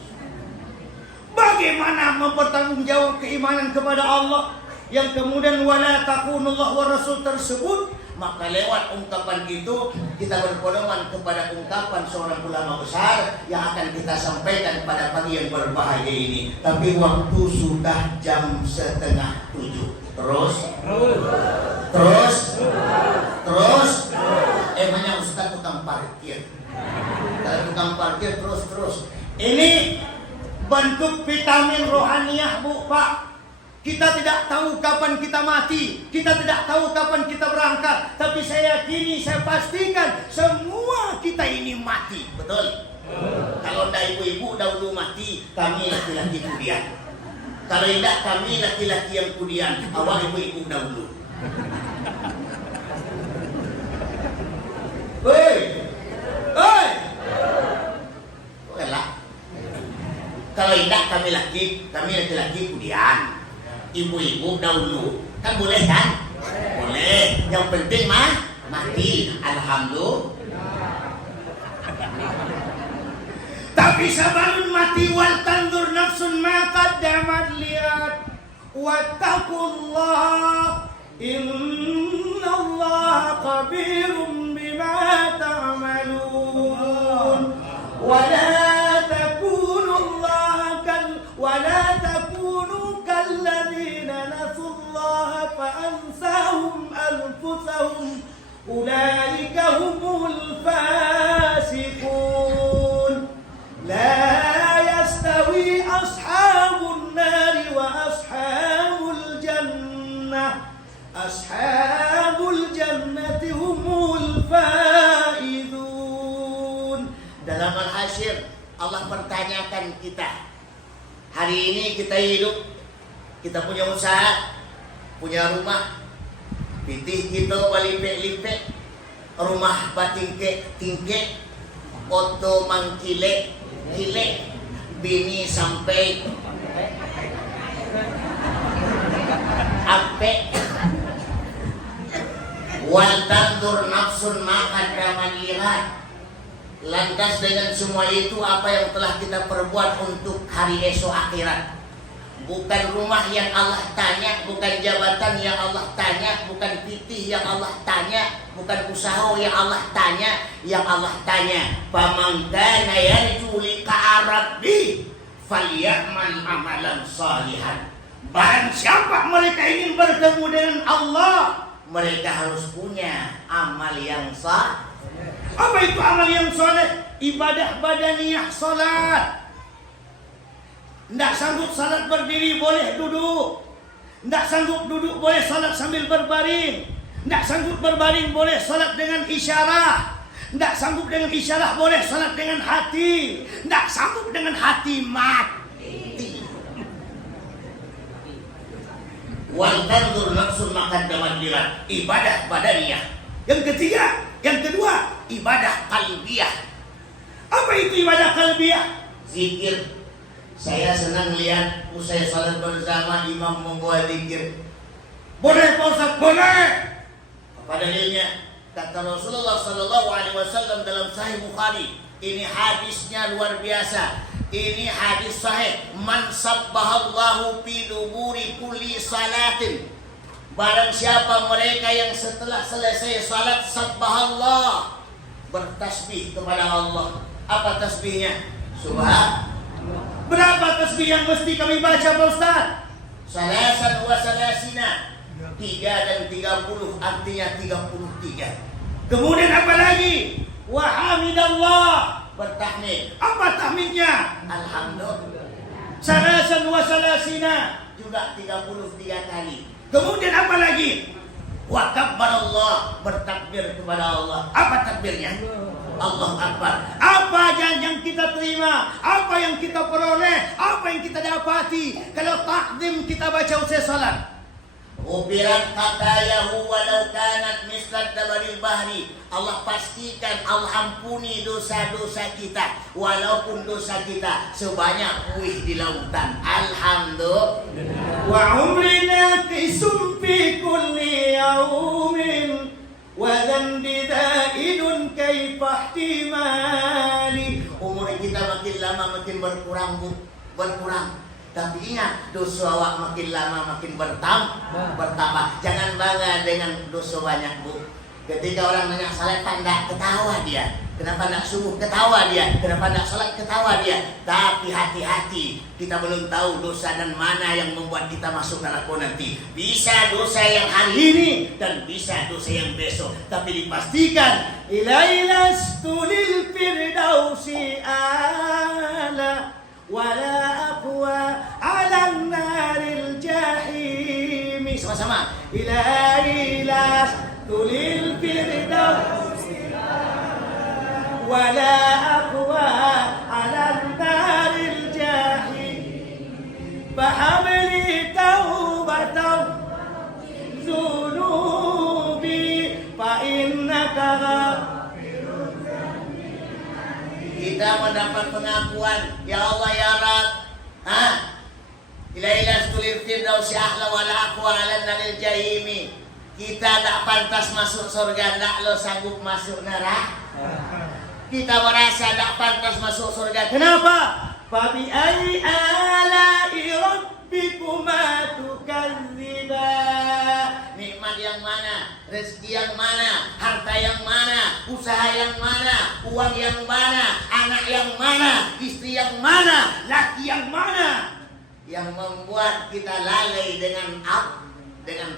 Bagaimana mempertanggungjawab keimanan kepada Allah yang kemudian wala takunullah wa rasul tersebut? Maka lewat ungkapan itu kita berpedoman kepada ungkapan seorang ulama besar yang akan kita sampaikan pada pagi yang berbahagia ini. Tapi waktu sudah jam 6:30. Terus. Emangnya Ustaz tukang parkir? Kalau tukang parkir terus. Ini bentuk vitamin rohaniah, Bu, Pak. Kita tidak tahu kapan kita mati, kita tidak tahu kapan kita berangkat, tapi saya yakini, saya pastikan semua kita ini mati, betul? Kalau tidak ibu-ibu dahulu mati, kami laki-laki kemudian. Kalau tidak, kami laki-laki yang kemudian, awal ibu-ibu dahulu. Hei, lah. Kalau tidak, kami laki-laki kemudian. Ibu-ibu dahulu, kan boleh kan? Boleh. Yang penting mati. Alhamdulillah. Tapi sabarun mati wal tandur nafsun ma qaddamat lihat wattaqullah innallaha khabirum bima ta'malun wala takunu kalladzina nasullaha fa'ansahum anfusahum ulaika humul fasiqun la yastawi ashabun nari wa ashabul jannati humul faizun. Dalam Al-Hasyr Allah pertanyakan kita. Hari ini kita hidup, kita punya usaha, punya rumah, pitih kita balipek-lipek, rumah batingke-tingke, oto mangkilek, bini sampai ape, wal tandur nafsun maqaddamat lihat. Lantas dengan semua itu apa yang telah kita perbuat untuk hari esok akhirat? Bukan rumah yang Allah tanya, bukan jabatan yang Allah tanya, bukan pitih yang Allah tanya, bukan usaha yang Allah tanya. Yang Allah tanya, faman kana yarju liqa rabbi falyamal amalan salihan. Barang siapa mereka ingin bertemu dengan Allah, mereka harus punya amal yang sah. Apa itu amal yang soleh? Ibadah badaniyah, salat. Tidak sanggup salat berdiri, boleh duduk. Tidak sanggup duduk, boleh salat sambil berbaring. Tidak sanggup berbaring, boleh salat dengan isyarat. Tidak sanggup dengan isyarat, boleh salat dengan hati. Tidak sanggup dengan hati, mati. Wal tanzur nafsun maqaddamat lihat. Ibadah badaniyah. Yang kedua, ibadah qalbiyah. Apa itu ibadah qalbiyah? Zikir. Saya senang lihat usai salat bersama imam membawa zikir. Boleh Pak Ustaz? Boleh. Apa dalilnya? Kata Rasulullah sallallahu alaihi wasallam dalam Sahih Bukhari. Ini hadisnya luar biasa. Ini hadis sahih. Man sabbahallahu fi duburi kulli salatin. Barang siapa mereka yang setelah selesai salat sabbahallah, bertasbih kepada Allah. Apa tasbihnya? Subhan. Berapa tasbih yang mesti kami baca Pak Ustaz? Salasan wa salasina. 3 dan 30, artinya 33. Kemudian apa lagi? Wa hamidallah, bertahmid. Apa tahmidnya? Alhamdulillah. Salasan wa salasina, juga 33 kali. Kemudian apa lagi? Wa kabbarallah, bertakbir kepada Allah. Apa takbirnya? Allahu Akbar. Apa yang kita terima? Apa yang kita peroleh? Apa yang kita dapati kalau takdim kita baca usai salat? Ubirat khatayahu walau kanat mislat dabaril bahri. Allah pastikan Allah ampuni dosa-dosa kita walaupun dosa kita sebanyak buih di lautan. Alhamdulillah. Wa umrina qisum fi kulli yaumin wa dhanbi da'idu واحتمالي. Umur kita makin lama makin berkurang, Bu. Berkurang. Tapi ingat, dosa awak makin lama makin bertambah. Jangan bangga dengan dosa banyak, Bu. Ketika orang nanya salat tak ketawa dia. Kenapa nak subuh? Ketawa dia. Kenapa nak salat? Ketawa dia. Tapi hati-hati, kita belum tahu dosa dan mana yang membuat kita masuk neraka nanti. Bisa dosa yang hari ini dan bisa dosa yang besok. Tapi dipastikan إلي لست للفردوس آلا ولا أقوى على النار الجحيم. sama-sama. إلهي لست للفردوس ولا أقوى على النار الجحيم. فهب لي توبة ذنوبي فإنك غفور. Kita mendapat pengakuan, ya Allah ya Rabb. Ilahi lastu lil firdausi ahla wa la aqwa 'ala naril jahimi. Kita tak pantas masuk surga, tak lo sanggup masuk neraka. Kita merasa tak pantas masuk surga. Kenapa? فبأي آلاء ربكما تكذبان. Nikmat yang mana, rezeki yang mana, harta yang mana, usaha yang mana, uang yang mana, anak yang mana, istri yang mana, laki yang mana, yang membuat kita lalai dengan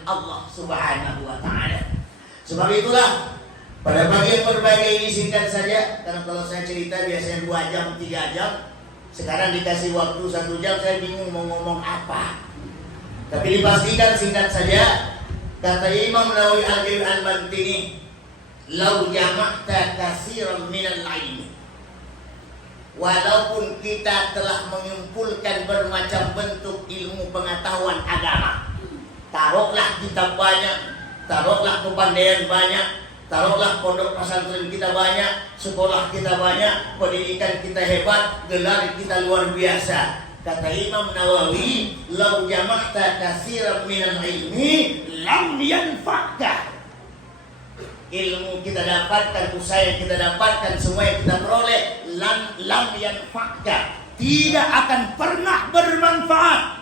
Allah Subhanahu wa Ta'ala. Sebab itulah pada bagian berbagai ini singkat saja, karena kalau saya cerita biasanya 2 jam, 3 jam. Sekarang dikasih waktu 1 jam, saya bingung mau ngomong apa. Tapi dipastikan singkat saja. Kata Imam Nawawi Al-Bantini, "Lau jama'ta katsiran minal ilmi." Walaupun kita telah mengumpulkan bermacam bentuk ilmu pengetahuan agama, taruhlah kitab banyak, taruhlah kepandaian banyak, taruhlah pondok pesantren kita banyak, sekolah kita banyak, pendidikan kita hebat, gelar kita luar biasa. Kata Imam Nawawi, "Lau jama'ta katsiran minal ilmi lam yanfa'ka." Ilmu kita dapatkan, usaha yang kita dapatkan, semua yang kita peroleh, lam yanfa'ka, tidak akan pernah bermanfaat,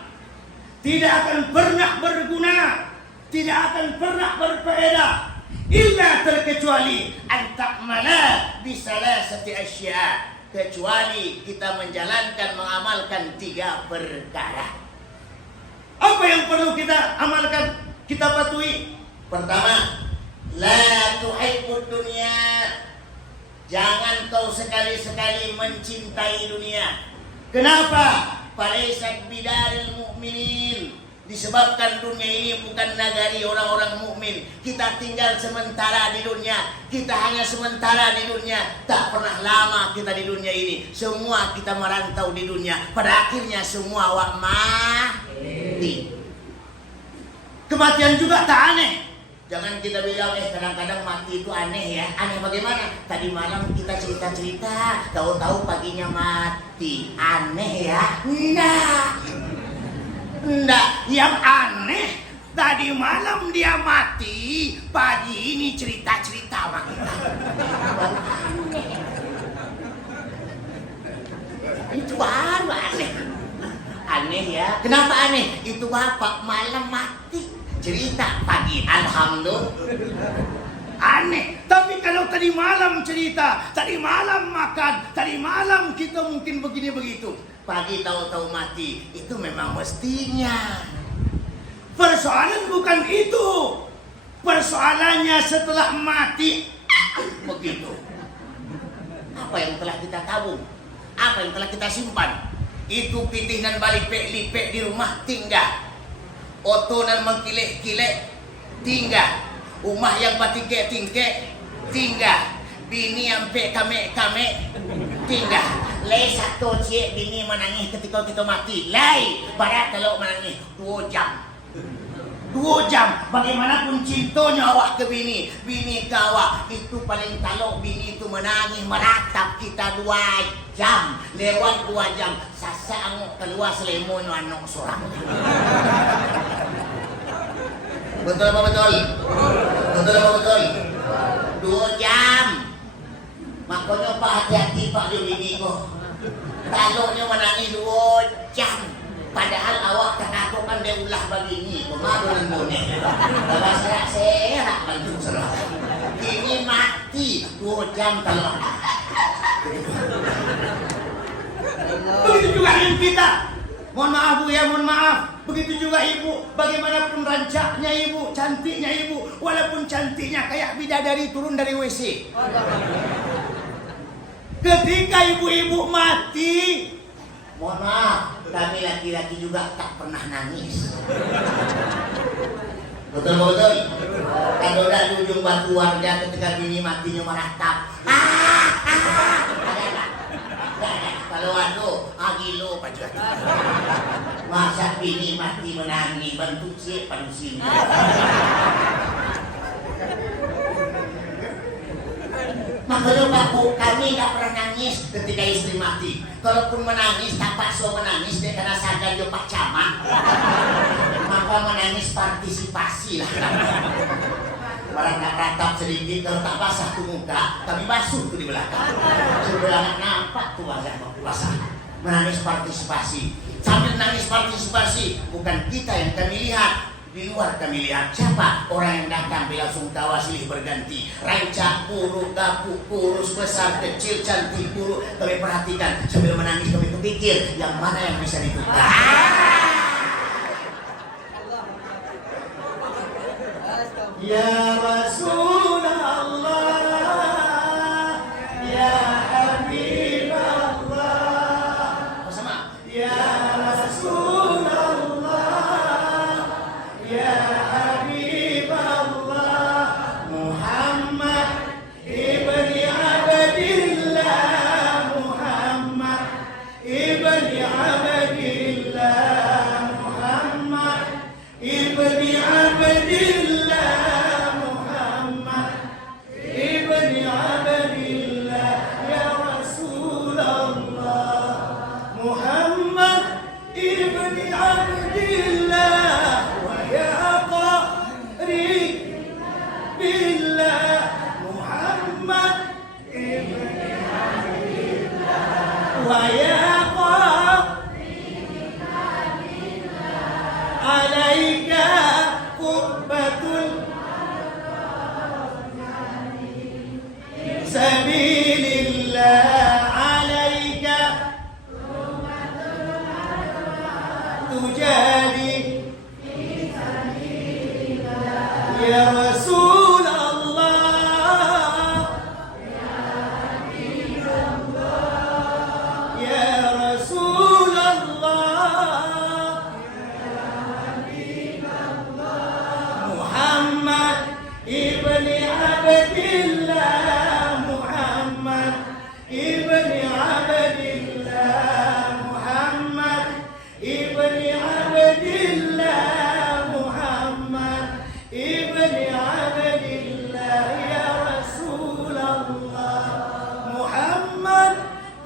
tidak akan pernah berguna, tidak akan pernah berfaedah, illa terkecuali antakmala bisalasati asya, kecuali kita menjalankan, mengamalkan 3 perkara. Apa yang perlu kita amalkan, kita patuhi? Pertama, la tuhibbud dunya. Jangan kau sekali-sekali mencintai dunia. Kenapa? Falaisat bidaril mu'minin. Disebabkan dunia ini bukan nagari orang-orang mukmin. Kita tinggal sementara di dunia. Kita hanya sementara di dunia. Tak pernah lama kita di dunia ini. Semua kita merantau di dunia. Pada akhirnya semua awak mati. Kematian juga tak aneh. Jangan kita bilang, kadang-kadang mati itu aneh ya. Aneh bagaimana? Tadi malam kita cerita-cerita, tahu-tahu paginya mati. Aneh ya? Enggak. Yang aneh, tadi malam dia mati, pagi ini cerita-cerita sama kita. Itu baru aneh. Aneh ya. Kenapa aneh? Itu bapak malam mati, cerita pagi alhamdulillah. Aneh. Tapi kalau tadi malam cerita, tadi malam makan, tadi malam kita mungkin begini begitu, pagi tahu-tahu mati, itu memang mestinya. Persoalan bukan itu. Persoalannya setelah mati begitu. Apa yang telah kita tabung? Apa yang telah kita simpan? Itu pitih dan balik lipek di rumah tinggal. Oto dan mengkilek-kilek tinggal. Rumah yang batingke-tingke tinggal. Bini yang kame-kame tinggal. Lai satu cik bini menangis ketika kita mati. Lai barat kalau menangis 2 jam. 2 jam. Bagaimanapun cintanya awak ke bini, bini ke awak, itu paling kalau bini itu menangis meratap kita 2 jam. Lewat 2 jam, sasa angok keluar selemono anok sorang. Betul apa betul? Betul apa betul? 2 jam. Makanya Pak hati-hati Pak yo bini kok. Taloknya menangis 2 jam. Padahal awak terkatukan dia ulah begini. Kemana bonek? Kalau serak-serak langsung serah. Ini mati 2 jam kalau. Begitu juga dengan kita. Mohon maaf Bu ya, mohon maaf. Begitu juga Ibu. Bagaimanapun rancaknya Ibu, cantiknya Ibu, walaupun cantiknya kayak bidadari turun dari WC. Ketika ibu-ibu mati, mohon maaf, kami laki-laki juga tak pernah nangis. Betul-betul. Kalau udah di ujung batu warga ketika bini matinya meratap. Kalau gilo pacar. Masa bini mati menangis, bentuk sih panusin. Makanya Pak Bu, kami gak pernah nangis ketika istri mati. Kalaupun menangis, tak paksa menangis, dia kena sadar dia Pak Camat. Maka menangis partisipasi lah. Barang tak ratap sedikit, kalau tak basah tuh muka, kami basuh tuh di belakang. Sebelah nampak tuh basah. Menangis partisipasi. Sambil nangis partisipasi, bukan kita yang kami lihat. Di luar kami lihat siapa orang yang datang langsung tawa silih berganti, rancak, buruk, gapuk, kurus, besar, kecil, cantik, buruk. Kami perhatikan sambil menangis, kami berpikir yang mana yang bisa ditukar. Ya Rasulullah, ya Habibullah, sama ya Rasulullah. Ya Habibullah Muhammad ibni Abdillah, Muhammad ibni Abdillah, Muhammad ibni Abdillah, Muhammad ibni Abdillah, ya Rasulullah Muhammad ibni Abdillah. Ya Rasulullah, ya Rasulullah, Muhammad ibni Abdillah, Muhammad ibni Abdillah, Muhammad ibni Abdillah, ibni Abdillah, ya Rasulullah Muhammad.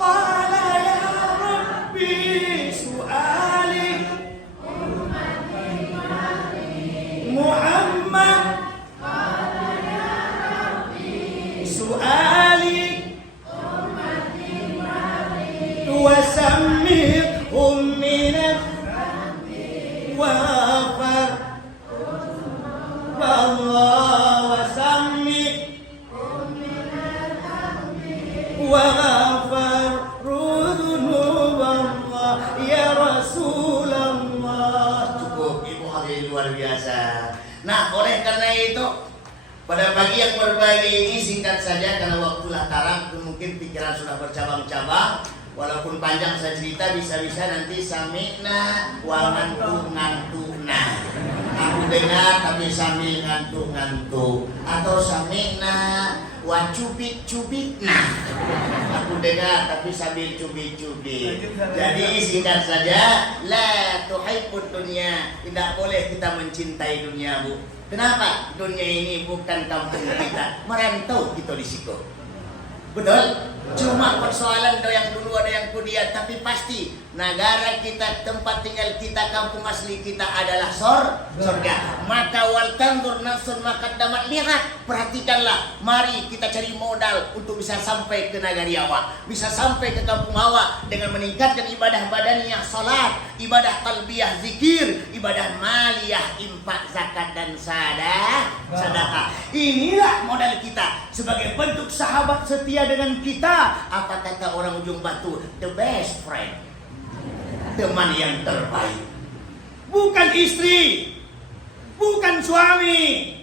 Qala ya Rabbi su'ali Muhammad, qala ya Rabbi su'ali wa sammihum minat wa ghafar Allah wa sammi wa ghafar dzunub ya Rasulullah. Cukup Ibu hadirin luar biasa. Nah, oleh karena itu pada pagi yang berbagi ini singkat saja karena waktu lataran, mungkin pikiran sudah bercabang-cabang. Walaupun panjang saya cerita, bisa-bisa nanti sami'na wa ngantuk-ngantukna. Aku dengar tapi sambil ngantuk-ngantuk. Atau sami'na wa cubit-cubitna. Aku dengar tapi sambil cubit-cubit. Jadi singkat saja, la tuhibbud dunya. Tidak boleh kita mencintai dunia, Bu. Kenapa? Dunia ini bukan kampung kita. Merantau kita di situ. Betul? Cuma persoalan ada yang dulu ada yang kemudian, tapi pasti negara kita, tempat tinggal kita, kampung asli kita adalah surga. Maka wal tandur nafsun maka damat, lihat, perhatikanlah, mari kita cari modal untuk bisa sampai ke nagari awak, bisa sampai ke kampung awak dengan meningkatkan ibadah badannya, salat, ibadah talbiyah, zikir, ibadah maliyah, infak, zakat dan sedekah. Inilah modal kita sebagai bentuk sahabat setia dengan kita. Apa kata orang ujung batu? The best friend, teman yang terbaik. Bukan istri, bukan suami.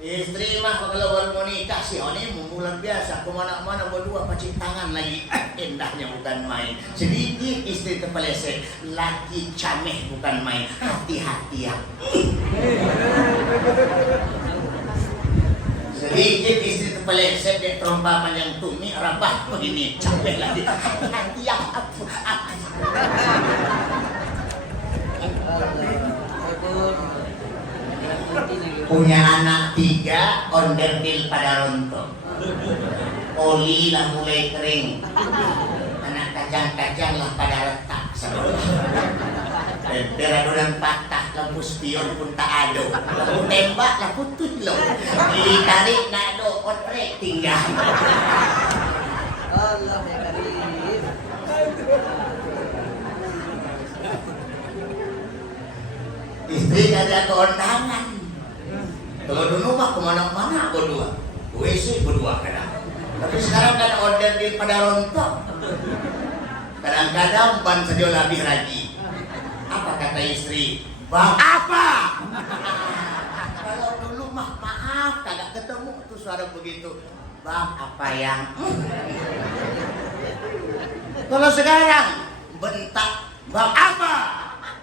Istri mah kalau baru mau nikah sih, ini bulan biasa, kemana-mana berdua pacik tangan lagi. Indahnya bukan main. Sedikit istri terpeleset, laki cameh bukan main. Hati-hati ya. Sedikit istri terpeleset, dia terompa panjang tumi, rabah begini, capek lagi. Hati-hati ya. Punya anak 3, onderdil pada rontok. Oli lah mulai kering. Anak kacang-kacang lah pada retak. Beraduran patah, lampu spion pun tak ada. Lampu tembak lah putus loh. Ditarik nak ada, otrek tinggal. Allah ya karim. Istri ada keundangan. Kalau dulu mah kemana-mana berdua, WC berdua kadang. Tapi sekarang kan order di pada rontok. Kadang-kadang ban sedio lebih lagi. Apa kata istri? Bang apa? Kalau dulu mah maaf kagak ketemu tuh suara begitu. Bang apa yang? Kalau sekarang bentak bang apa?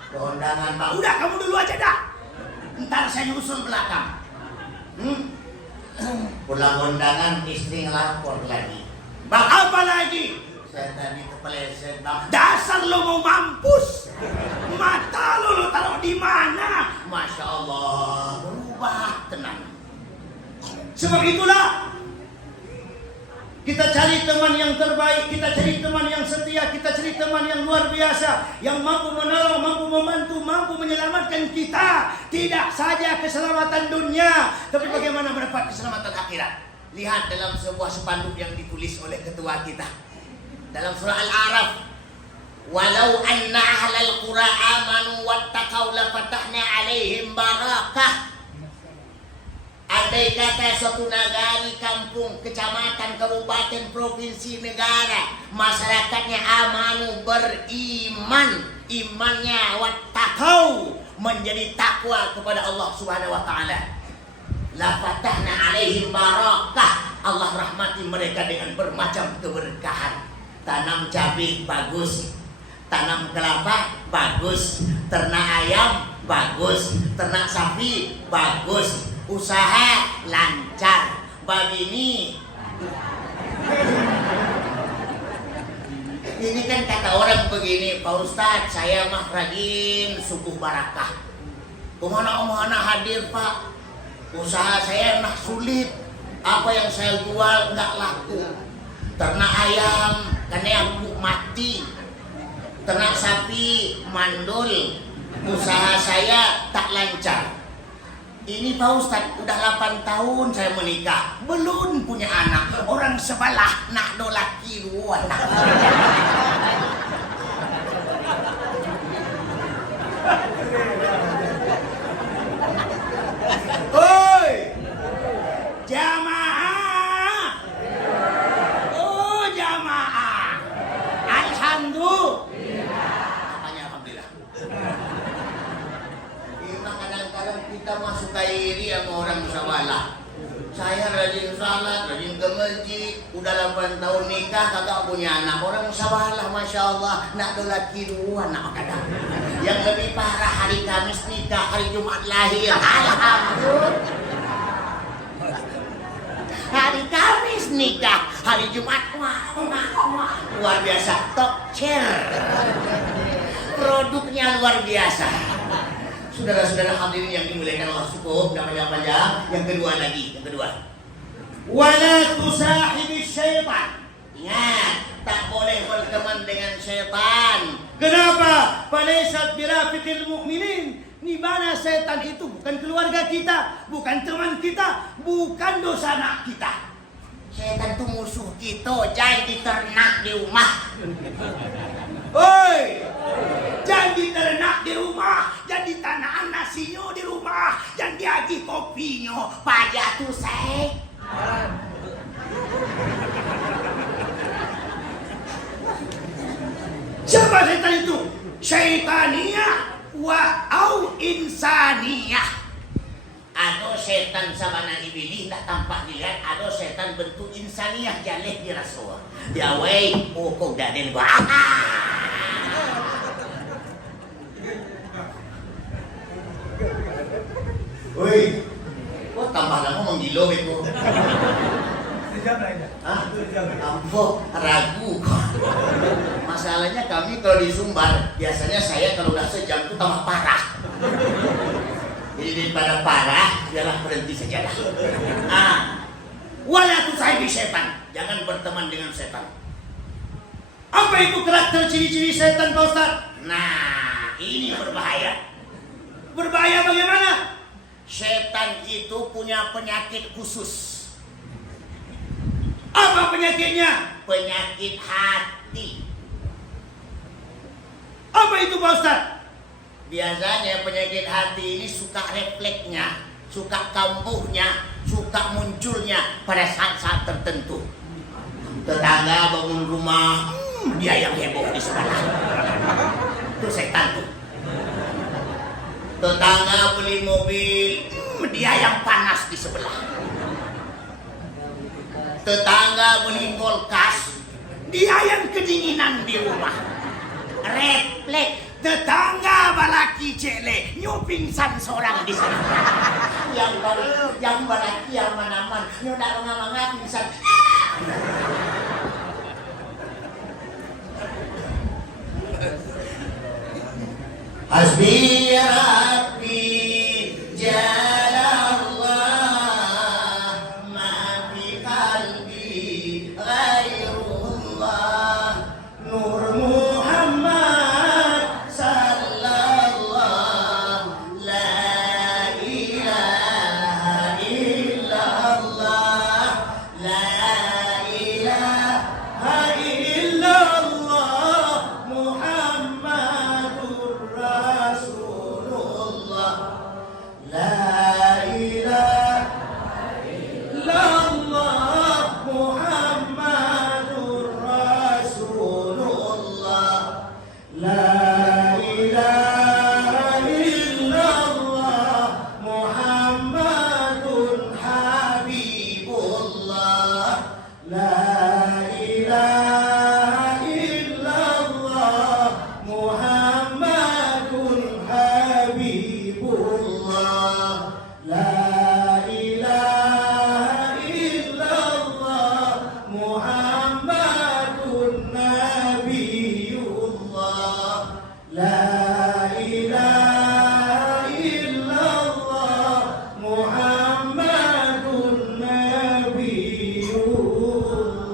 Keundangan bang. Udah kamu dulu aja dah. Ntar saya nyusul belakang. Pulang undangan istri ngelapor lagi. Bang apa lagi? Saya tadi kepeleset bang. Dasar lo mau mampus. Mata lo taruh di mana? Masya Allah, berubah tenang. Sebab itulah kita cari teman yang terbaik, kita cari teman yang setia, kita cari teman yang luar biasa, yang mampu menolong, mampu membantu, mampu menyelamatkan kita. Tidak saja keselamatan dunia, tapi bagaimana mendapat keselamatan akhirat. Lihat dalam sebuah spanduk yang ditulis oleh ketua kita dalam surah Al-A'raf, walau anna ahlal qura amanu wattaqau lafatahna alaihim barakah. Andai kata suatu negari, kampung, kecamatan, kabupaten, provinsi, negara, masyarakatnya amanu, beriman, imannya wattaqau, menjadi takwa kepada Allah Subhanahu wa taala. La fatahna alaihim barakah, Allah rahmati mereka dengan bermacam keberkahan. Tanam cabai bagus, tanam kelapa bagus, ternak ayam bagus, ternak sapi bagus, usaha lancar. Begini, ini kan kata orang begini, Pak Ustadz, saya mah rajin subuh barakah. Kemana-mana hadir Pak. Usaha saya nak sulit. Apa yang saya jual nggak laku. Ternak ayam karena aku mati. Ternak sapi mandul. Usaha saya tak lancar. Ini Pak Ustadz, udah 8 tahun saya menikah, belum punya anak. Orang sebelah nak do laki 2 anak. Oi, jamaah. Oh jamaah. Alhamdulillah. Apanya alhamdulillah? Kadang-kadang kita masuk ke iri sama orang musyawarah. Saya rajin salat, rajin ke masjid, udah 8 tahun nikah kagak punya anak. Orang musyawarah, masya Allah, nak do laki 2 anak kadang. Yang lebih parah hari Kamis nikah, hari Jumat lahir. Alhamdulillah. Hari Kamis nikah, hari Jumat wah, luar biasa, top chair. Produknya luar biasa. Saudara-saudara hadirin yang dimuliakan Allah, cukup jangan panjang. Yang kedua lagi, yang kedua. Wala tusahibi syaitan. Ingat, tak boleh berteman dengan setan. Kenapa? Falaisat birafiqil mu'minin. Di mana setan itu bukan keluarga kita, bukan teman kita, bukan dosa anak kita. Setan itu musuh kita, jangan diternak di rumah. Oi, jangan diternak di rumah, jangan ditanam nasinya di rumah, jangan diagi kopinya. Pajak tuh saya. Siapa setan itu? Syaitania au insaniyah. Ada setan sabana iblis tak tampak dilihat, ada setan bentuk insaniyah jaleh di rasul. Ya wei, kok daden gua. Woi, Kok tambah lama menggilo itu. Sejam lah ya. Hah? Sejam. Ampun, ragu kok. Masalahnya kami kalau di Sumbar, biasanya saya kalau udah sejam itu tambah parah. Jadi daripada parah, biarlah berhenti saja lah. Wala tusahibi Setan, jangan berteman dengan setan. Apa itu karakter ciri-ciri setan, Pak Ustaz? Nah, ini berbahaya. Berbahaya bagaimana? Setan itu punya penyakit khusus. Apa penyakitnya? Penyakit hati. Apa itu, Pak Ustaz? Biasanya penyakit hati ini suka refleksnya, suka kambuhnya, suka munculnya pada saat-saat tertentu. Tetangga bangun rumah, dia yang heboh di sebelah. Itu setan tuh. Tetangga beli mobil, dia yang panas di sebelah. Tetangga beli kulkas, dia yang kedinginan di rumah. Refleks. Tetangga balaki cele, nyu pingsan seorang di sana. yang balaki yang manaman, nyu dak mangga pingsan. Hasbi ya Rabbi jalallah ma fi qalbi ghairullah nur Muhammad sallallahu la ilaha illallah la ilaha illallah Muhammadur Rasulullah la ilaha illallah Muhammadur Rasulullah la ilaha illallah Muhammadun Habibullah la ilaha illallah Muhammadun Habibullah la ilaha illallah Muhammadun Nabiyullah la ilaha illallah Muhammadun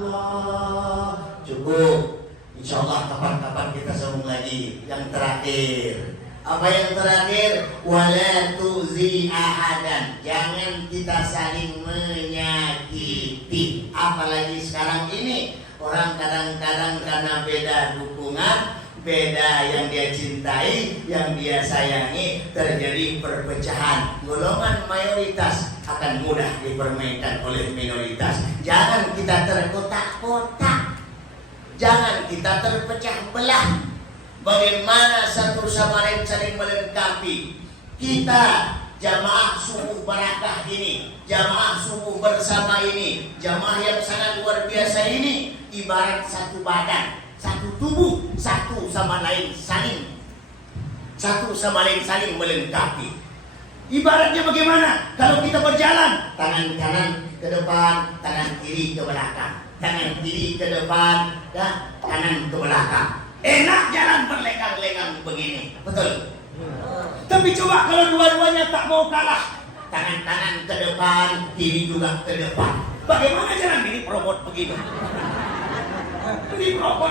Nabiyullah. Cukup. Insyaallah kapan-kapan kita sambung lagi. Yang terakhir. Apa yang terakhir? Wala tuzi ahadan. Jangan kita saling menyakiti. Apalagi sekarang ini orang kadang-kadang karena beda dukungan, beda yang dia cintai, yang dia sayangi, terjadi perpecahan. Golongan mayoritas akan mudah dipermainkan oleh minoritas. Jangan kita terkotak-kotak. Jangan kita terpecah belah. Bagaimana satu sama lain saling melengkapi. Kita jamaah subuh barakah ini, jamaah subuh bersama ini, jamaah yang sangat luar biasa ini, ibarat satu badan, satu tubuh, satu sama lain saling melengkapi. Ibaratnya bagaimana? Kalau kita berjalan, tangan kanan ke depan, tangan kiri ke belakang, tangan kiri ke depan, dan kanan ke belakang. Enak jalan berlegang-legang begini, betul? Tapi coba kalau dua-duanya tak mau kalah, tangan-tangan ke depan, kiri juga ke depan. Bagaimana jalan ini robot begini? Ini apa?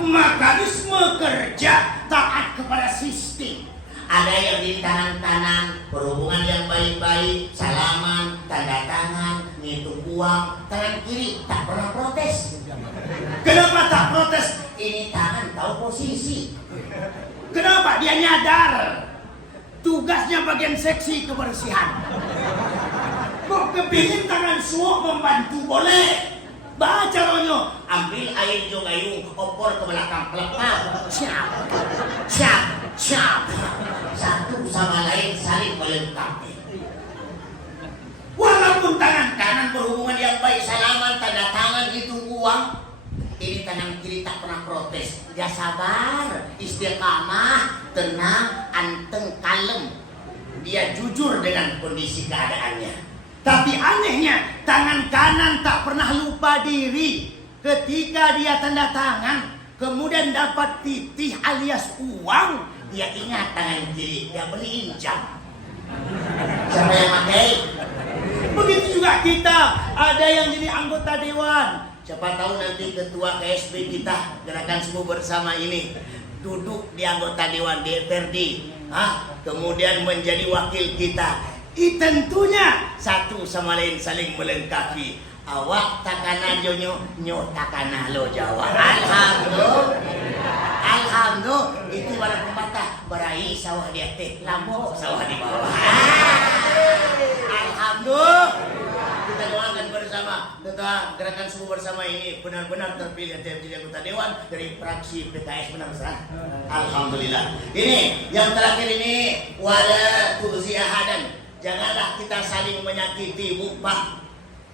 Mekanisme kerja taat kepada sistem. Ada yang di tangan kanan, berhubungan yang baik-baik, salaman, tanda tangan, ngitung uang. Tangan kiri tak pernah protes. Kenapa tak protes? Ini tangan tahu posisi. Kenapa dia nyadar tugasnya bagian seksi kebersihan? Kok kepingin tangan suok membantu boleh? Baca ronyo. Ambil air jo gayung, opor ke belakang pelepah. Siap, siap, siap. Satu sama lain saling melengkapi. Walaupun tangan Kanan berhubungan yang baik, salaman, tanda tangan, hitung uang. Ini tangan kiri tak pernah protes. Dia sabar, istiqamah, tenang, anteng, kalem. Dia jujur dengan kondisi keadaannya. tapi anehnya tangan kanan tak pernah lupa diri. Ketika dia tanda tangan, kemudian dapat titih alias uang, Dia ingat tangan kiri, dia beliin jam. Siapa yang pakai? begitu juga kita. Ada yang jadi anggota dewan. Siapa tahu nanti ketua KSB kita, Gerakan Semua Bersama ini, duduk di anggota dewan DPRD, kemudian menjadi wakil kita. Tentunya Satu sama lain saling melengkapi. Awak takana jonyo, nyo takana lo Jawa. Alhamdulillah. Alhamdulillah. Itu wala pepatah, berai sawah di atas, lambo sawah di bawah. Alhamdulillah. Kita doakan bersama ketua Gerakan Semua Bersama ini benar-benar terpilih menjadi anggota dewan dari fraksi PKS Menang. Alhamdulillah. Ini yang terakhir ini, wala tuzi ahadan. Janganlah kita saling menyakiti, Pak.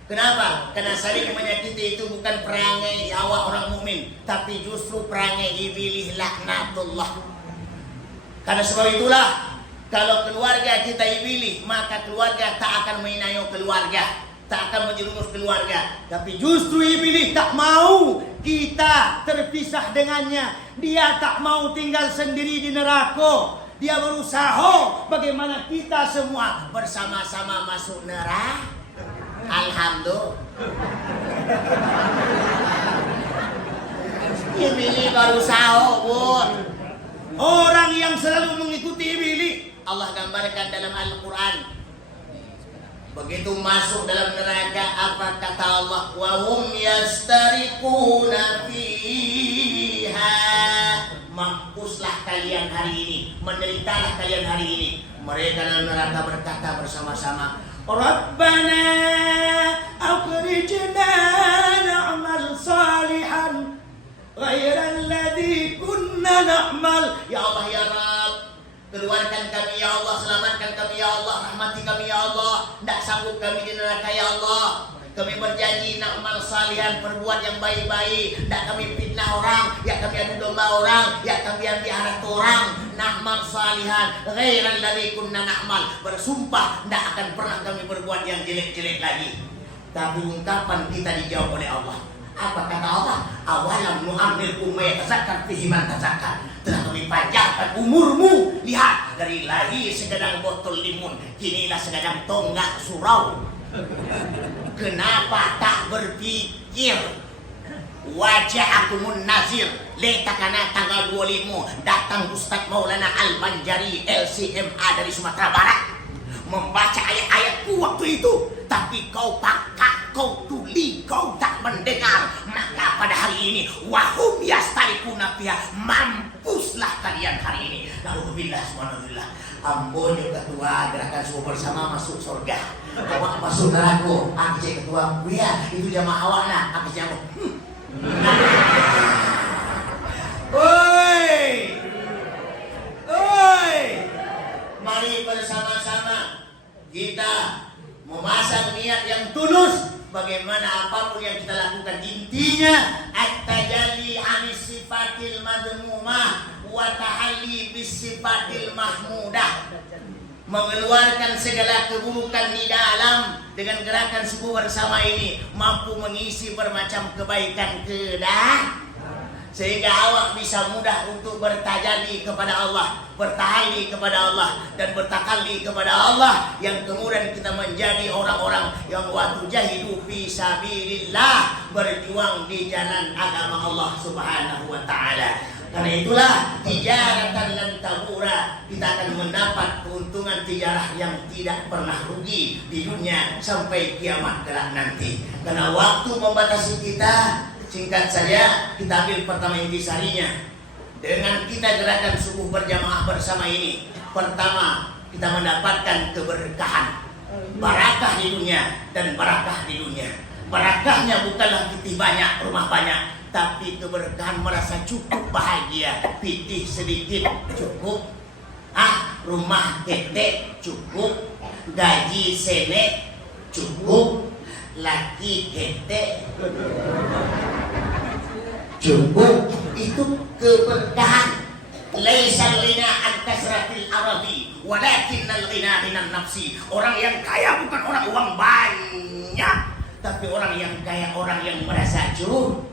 Kenapa? Karena saling menyakiti itu bukan perangai awak orang mukmin, tapi justru perangai iblis laknatullah. Karena sebab itulah, kalau keluarga kita iblis, maka keluarga tak akan meninayo keluarga, tak akan menjerumus keluarga. Tapi justru iblis tak mau kita terpisah dengannya. Dia tak mau tinggal sendiri di neraka. Dia berusaha bagaimana kita semua Bersama-sama masuk neraka. Alhamdulillah. Iblis berusaha, Bun. orang yang selalu mengikuti iblis. Allah gambarkan dalam Al-Quran. Begitu masuk dalam neraka, apa kata Allah? Wa hum yastariquna fiha. Mampuslah kalian hari ini, menderitalah kalian hari ini. Mereka dalam neraka berkata bersama-sama, Rabbana akhrijna na'mal salihan ghairal ladzi kunna na'mal. Ya Allah ya Rabb, keluarkan kami ya Allah, selamatkan kami ya Allah, rahmati kami ya Allah. Tidak sanggup kami di neraka ya Allah. Kami berjanji na'mal salihan, berbuat yang baik-baik. Tidak kami fitnah orang, ya kami adu domba orang, ya kami ambil harta orang. Na'mal salihan ghairal ladzi kunna na'mal. Bersumpah tidak akan pernah kami berbuat yang jelek-jelek lagi. Tapi ungkapan kita dijawab oleh Allah. Apa kata Allah? Awalam nu'ammirkum ma yatazakkar fihi man tazakkar. Telah kami panjangkan umurmu. Lihat, dari lahir segedang botol limun, kinilah segedang tonggak surau. Kenapa tak berpikir? Wajah akumun nazir. Letakana tanggal 25 datang Ustadz Maulana Al-Banjari LCMA dari Sumatera Barat, membaca ayat-ayatku waktu itu. Tapi kau pakak, kau tuli, kau tak mendengar. Maka pada hari ini wahum yastariquna fiha, mampuslah kalian hari ini. Alhamdulillah, subhanallah. Ampun ketua Gerakan Semua Bersama masuk surga. Awak masuk neraka. Aku cek ketua, ya itu jamaah awak nak. Aku cek apa? Oi! Oi! Mari bersama-sama kita memasang niat yang tulus. Bagaimana apapun yang kita lakukan, intinya at-tajalli 'anis sifatil madmumah wa tahalli bis sifatil mahmudah. Mengeluarkan segala keburukan di dalam dengan Gerakan Semua Bersama ini mampu mengisi bermacam kebaikan sehingga awak bisa mudah untuk bertajalli kepada Allah, bertahalli kepada Allah, dan bertakalli kepada Allah, yang kemudian kita menjadi orang-orang yang watujahidu fi sabilillah, berjuang di jalan agama Allah Subhanahu wa taala. Karena itulah tijaratan lan tabura, kita akan mendapat keuntungan tijarah yang tidak pernah rugi di dunia sampai kiamat kelak nanti. Karena waktu membatasi kita, singkat saja kita ambil pertama intisarinya. Dengan kita gerakan subuh berjamaah bersama ini, pertama kita mendapatkan keberkahan, barakah di dunia dan barakah di dunia. Barakahnya bukanlah pitih banyak, rumah banyak, tapi keberkahan merasa cukup bahagia. Pitih sedikit cukup, rumah gede cukup, gaji sene cukup, laki gede cukup. Itu keberkahan. Laisal ghina an kasratil arabi, walakinnal ghina ghinan nafsi. Orang yang kaya bukan orang uang banyak, tapi orang yang kaya orang yang merasa cukup.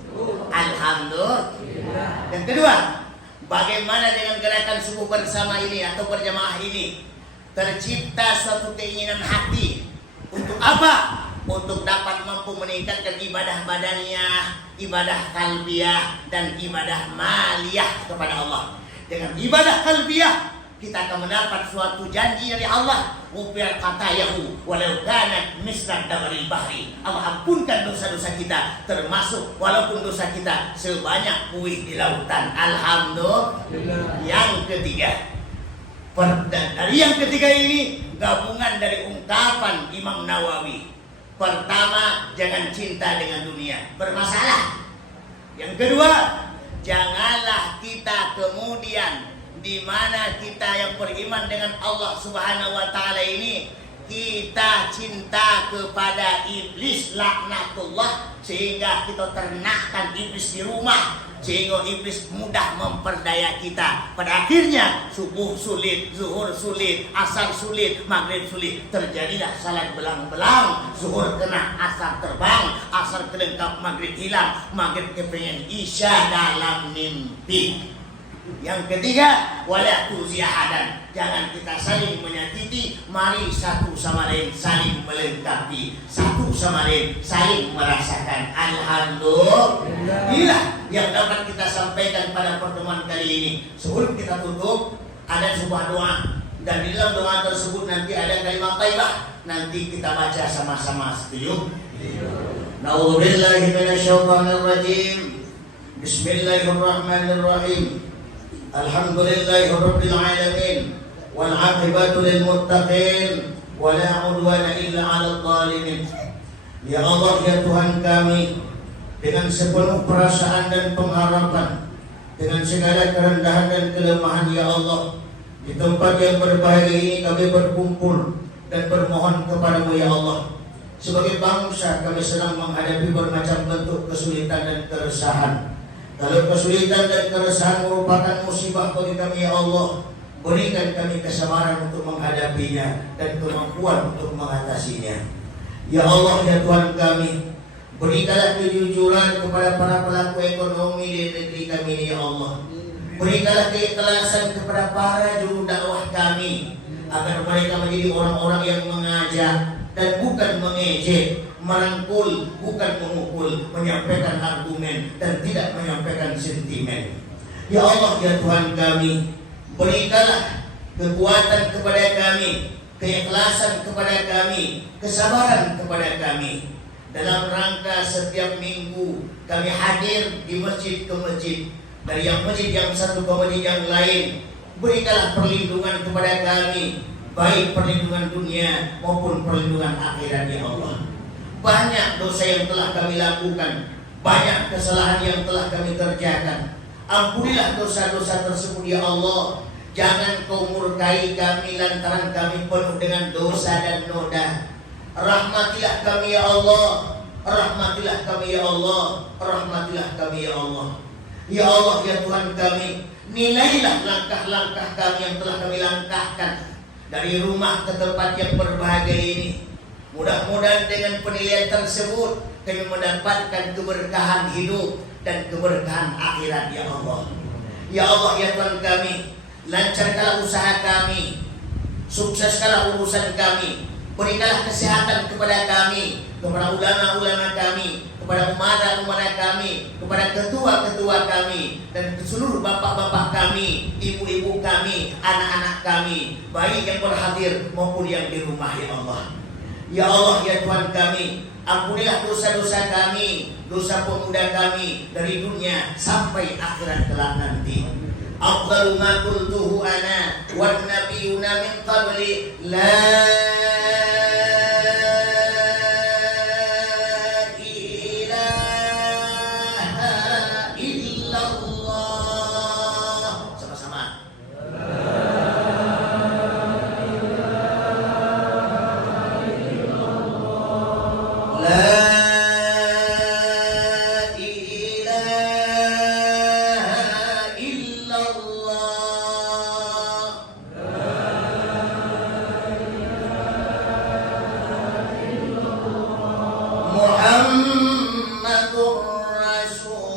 Alhamdulillah. Yang kedua, bagaimana dengan gerakan subuh bersama ini atau berjamaah ini? Tercipta suatu keinginan hati. Untuk apa? Untuk dapat mampu meningkatkan ibadah badannya, ibadah kalbiyah, dan ibadah maliyah kepada Allah. Dengan ibadah kalbiyah kita akan mendapat suatu janji dari Allah. Wufir qatayahu walau kanat mislan dabaril bahri. Allah ampunkan dosa-dosa kita, termasuk walaupun dosa kita sebanyak buih di lautan. Alhamdulillah. Yang ketiga, dari yang ketiga ini gabungan dari ungkapan Imam Nawawi. Pertama, jangan cinta dengan dunia, bermasalah. Yang kedua, janganlah kita kemudian di mana kita yang beriman dengan Allah Subhanahu wa taala ini, kita cinta kepada iblis laknatullah, sehingga kita ternakkan iblis di rumah, sehingga iblis mudah memperdaya kita. Pada akhirnya subuh sulit, zuhur sulit, asar sulit, maghrib sulit. Terjadilah salat belang-belang, zuhur kena, asar terbang, asar kelengkap, maghrib hilang, maghrib kepengen isya dalam mimpi. Yang ketiga, wala tuziahadan, jangan kita saling menyakiti. Mari satu sama lain saling melengkapi, satu sama lain saling merasakan. Alhamdulillah. Inilah yang dapat kita sampaikan pada pertemuan kali ini. Sebelum kita tutup, ada sebuah doa, dan di dalam doa tersebut nanti ada kalimat thayyibah. Nanti kita baca sama-sama. Setuju? Na'udzubillahi minasyaitonir rajim. Bismillahirrahmanirrahim. Alhamdulillahirabbil alamin, wal 'aqibatu lil muttaqin, wa la 'udwana illa 'alal zalimin. Ya Allah, ya Tuhan kami, dengan sepenuh perasaan dan pengharapan, dengan segala kerendahan dan kelemahan, ya Allah, di tempat yang berbahagia ini kami berkumpul dan bermohon kepadamu, ya Allah. Sebagai bangsa kami sedang menghadapi bermacam bentuk kesulitan dan keresahan. Kalau kesulitan dan keresahan merupakan musibah bagi kami, ya Allah, berikan kami kesabaran untuk menghadapinya dan kemampuan untuk mengatasinya. Ya Allah, ya Tuhan kami, berikanlah kejujuran kepada para pelaku ekonomi di negeri kami ini, ya Allah. Berikanlah keikhlasan kepada para juru dakwah kami, agar mereka menjadi orang-orang yang mengajak dan bukan mengejek, merangkul bukan memukul, menyampaikan argumen dan tidak menyampaikan sentimen. Ya Allah, ya Tuhan kami, berikanlah kekuatan kepada kami, keikhlasan kepada kami, kesabaran kepada kami. Dalam rangka setiap minggu kami hadir di masjid ke masjid, dari yang masjid yang satu ke masjid yang lain. Berikanlah perlindungan kepada kami, baik perlindungan dunia maupun perlindungan akhirat, ya Allah. Banyak dosa yang telah kami lakukan, banyak kesalahan yang telah kami kerjakan. Ampunilah dosa-dosa tersebut, ya Allah. Jangan kau murkai kami lantaran kami penuh dengan dosa dan noda. Rahmatilah kami, ya Allah. Rahmatilah kami, ya Allah. Rahmatilah kami, ya Allah. Ya Allah, ya Tuhan kami, nilailah langkah-langkah kami yang telah kami langkahkan dari rumah ke tempat yang berbahagia ini. Mudah-mudahan dengan penilaian tersebut kami mendapatkan keberkahan hidup, dan keberkahan akhirat ya Allah. Ya Allah ya Tuhan kami, lancarkanlah usaha kami, sukseskanlah urusan kami, berikanlah kesehatan kepada kami, kepada ulama-ulama kami, kepada umara-umara kami, kepada ketua-ketua kami, dan ke seluruh bapak-bapak kami, ibu-ibu kami, anak-anak kami, baik yang berhadir maupun yang di rumah ya Allah. Ya Allah ya Tuhan kami, ampunilah dosa-dosa kami, dosa pemuda kami dari dunia sampai akhirat kelak nanti. Afdalu ma qultuhu ana wan nabiyuna min qabli la ilaha illallah. Sama-sama. La ilaha illallah. Muhammadur Rasulullah.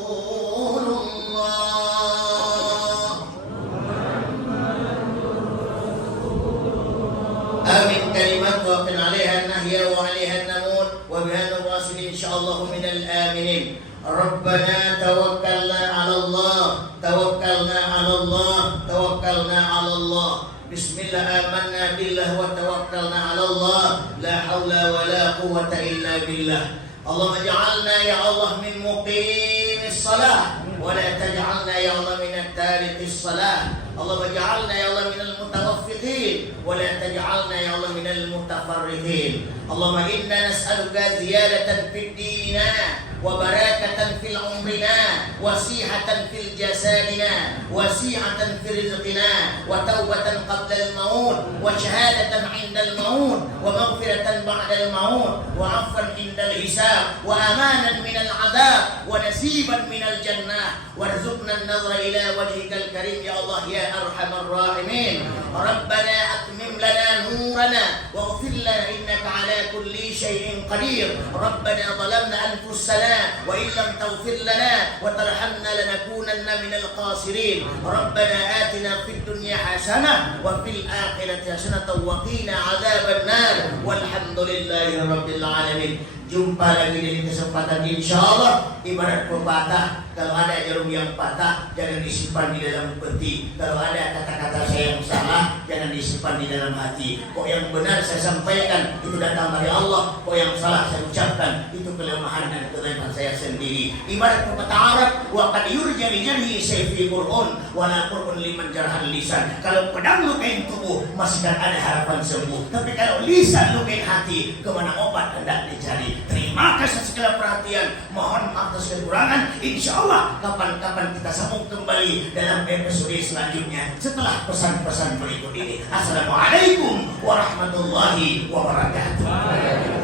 Amin kalimat wa qil 'alaiha an-nahya wa 'alaiha an-namut wa bihadha wasil insyaallah minal aminin. Rabbana tawakkalna 'ala Allah, tawakkalna 'ala Allah, tawakkalna 'ala Allah. Bismillah amanna billah wa tawakkalna 'ala Allah. La haula wa la quwwata illa billah. Allahumma ij'alna ya Allah min muqimis salah wa la taj'alna ya Allah min at-tariqis salah. Allahumma ij'alna ya Allah min al-mutawaffiqin wa la taj'alna ya Allah min al-mutafarriqin. Allahumma inna nas'aluka ziyadatan fid dinina wa barakatan fil umrina wa sihatan fil jasadina wa si'atan fil rizqina wa taubatan qabla al-maut wa syahadatan 'inda al-maut wa maghfiratan ba'da al-maut wa 'afwan 'inda al-hisab wa amanan min al-'adab wa nasiban min al-jannah warzuqna an-nadhra ila wajhikal karim ya Allah ya arhamar rahimin. Rabbana atmim lana nurana waghfir lana innaka 'ala kulli syai'in qadir. Rabbana zalamna anfusana wa in lam taghfir lana wa tarhamna lanakunanna minal khasirin. Rabbana atina fid dunya hasanah wa fil akhirati hasanah wa qina 'adzaban nar. Walhamdulillahi rabbil alamin. Jumpa lagi di kesempatan insyaallah. Ibarat pepatah, kalau ada jarum yang patah jangan disimpan di dalam peti. Kalau ada kata-kata saya yang salah jangan disimpan di dalam hati. Kok yang benar saya sampaikan itu datang dari Allah, kok yang salah saya ucapkan itu kelemahan dan kelemahan saya sendiri. Ibarat pepatah Arab, wa qad yurjani jarhi sayfi qur'un wa la qur'un liman jarhal lisan. Kalau pedang lukain tubuh masih kan ada harapan sembuh. Tapi kalau lisan lukain hati, kemana obat hendak dicari. Terima kasih segala perhatian. Mohon maaf atas kekurangan. Insya Allah kapan-kapan kita sambung kembali dalam episode selanjutnya setelah pesan-pesan berikut ini. Assalamualaikum warahmatullahi wabarakatuh.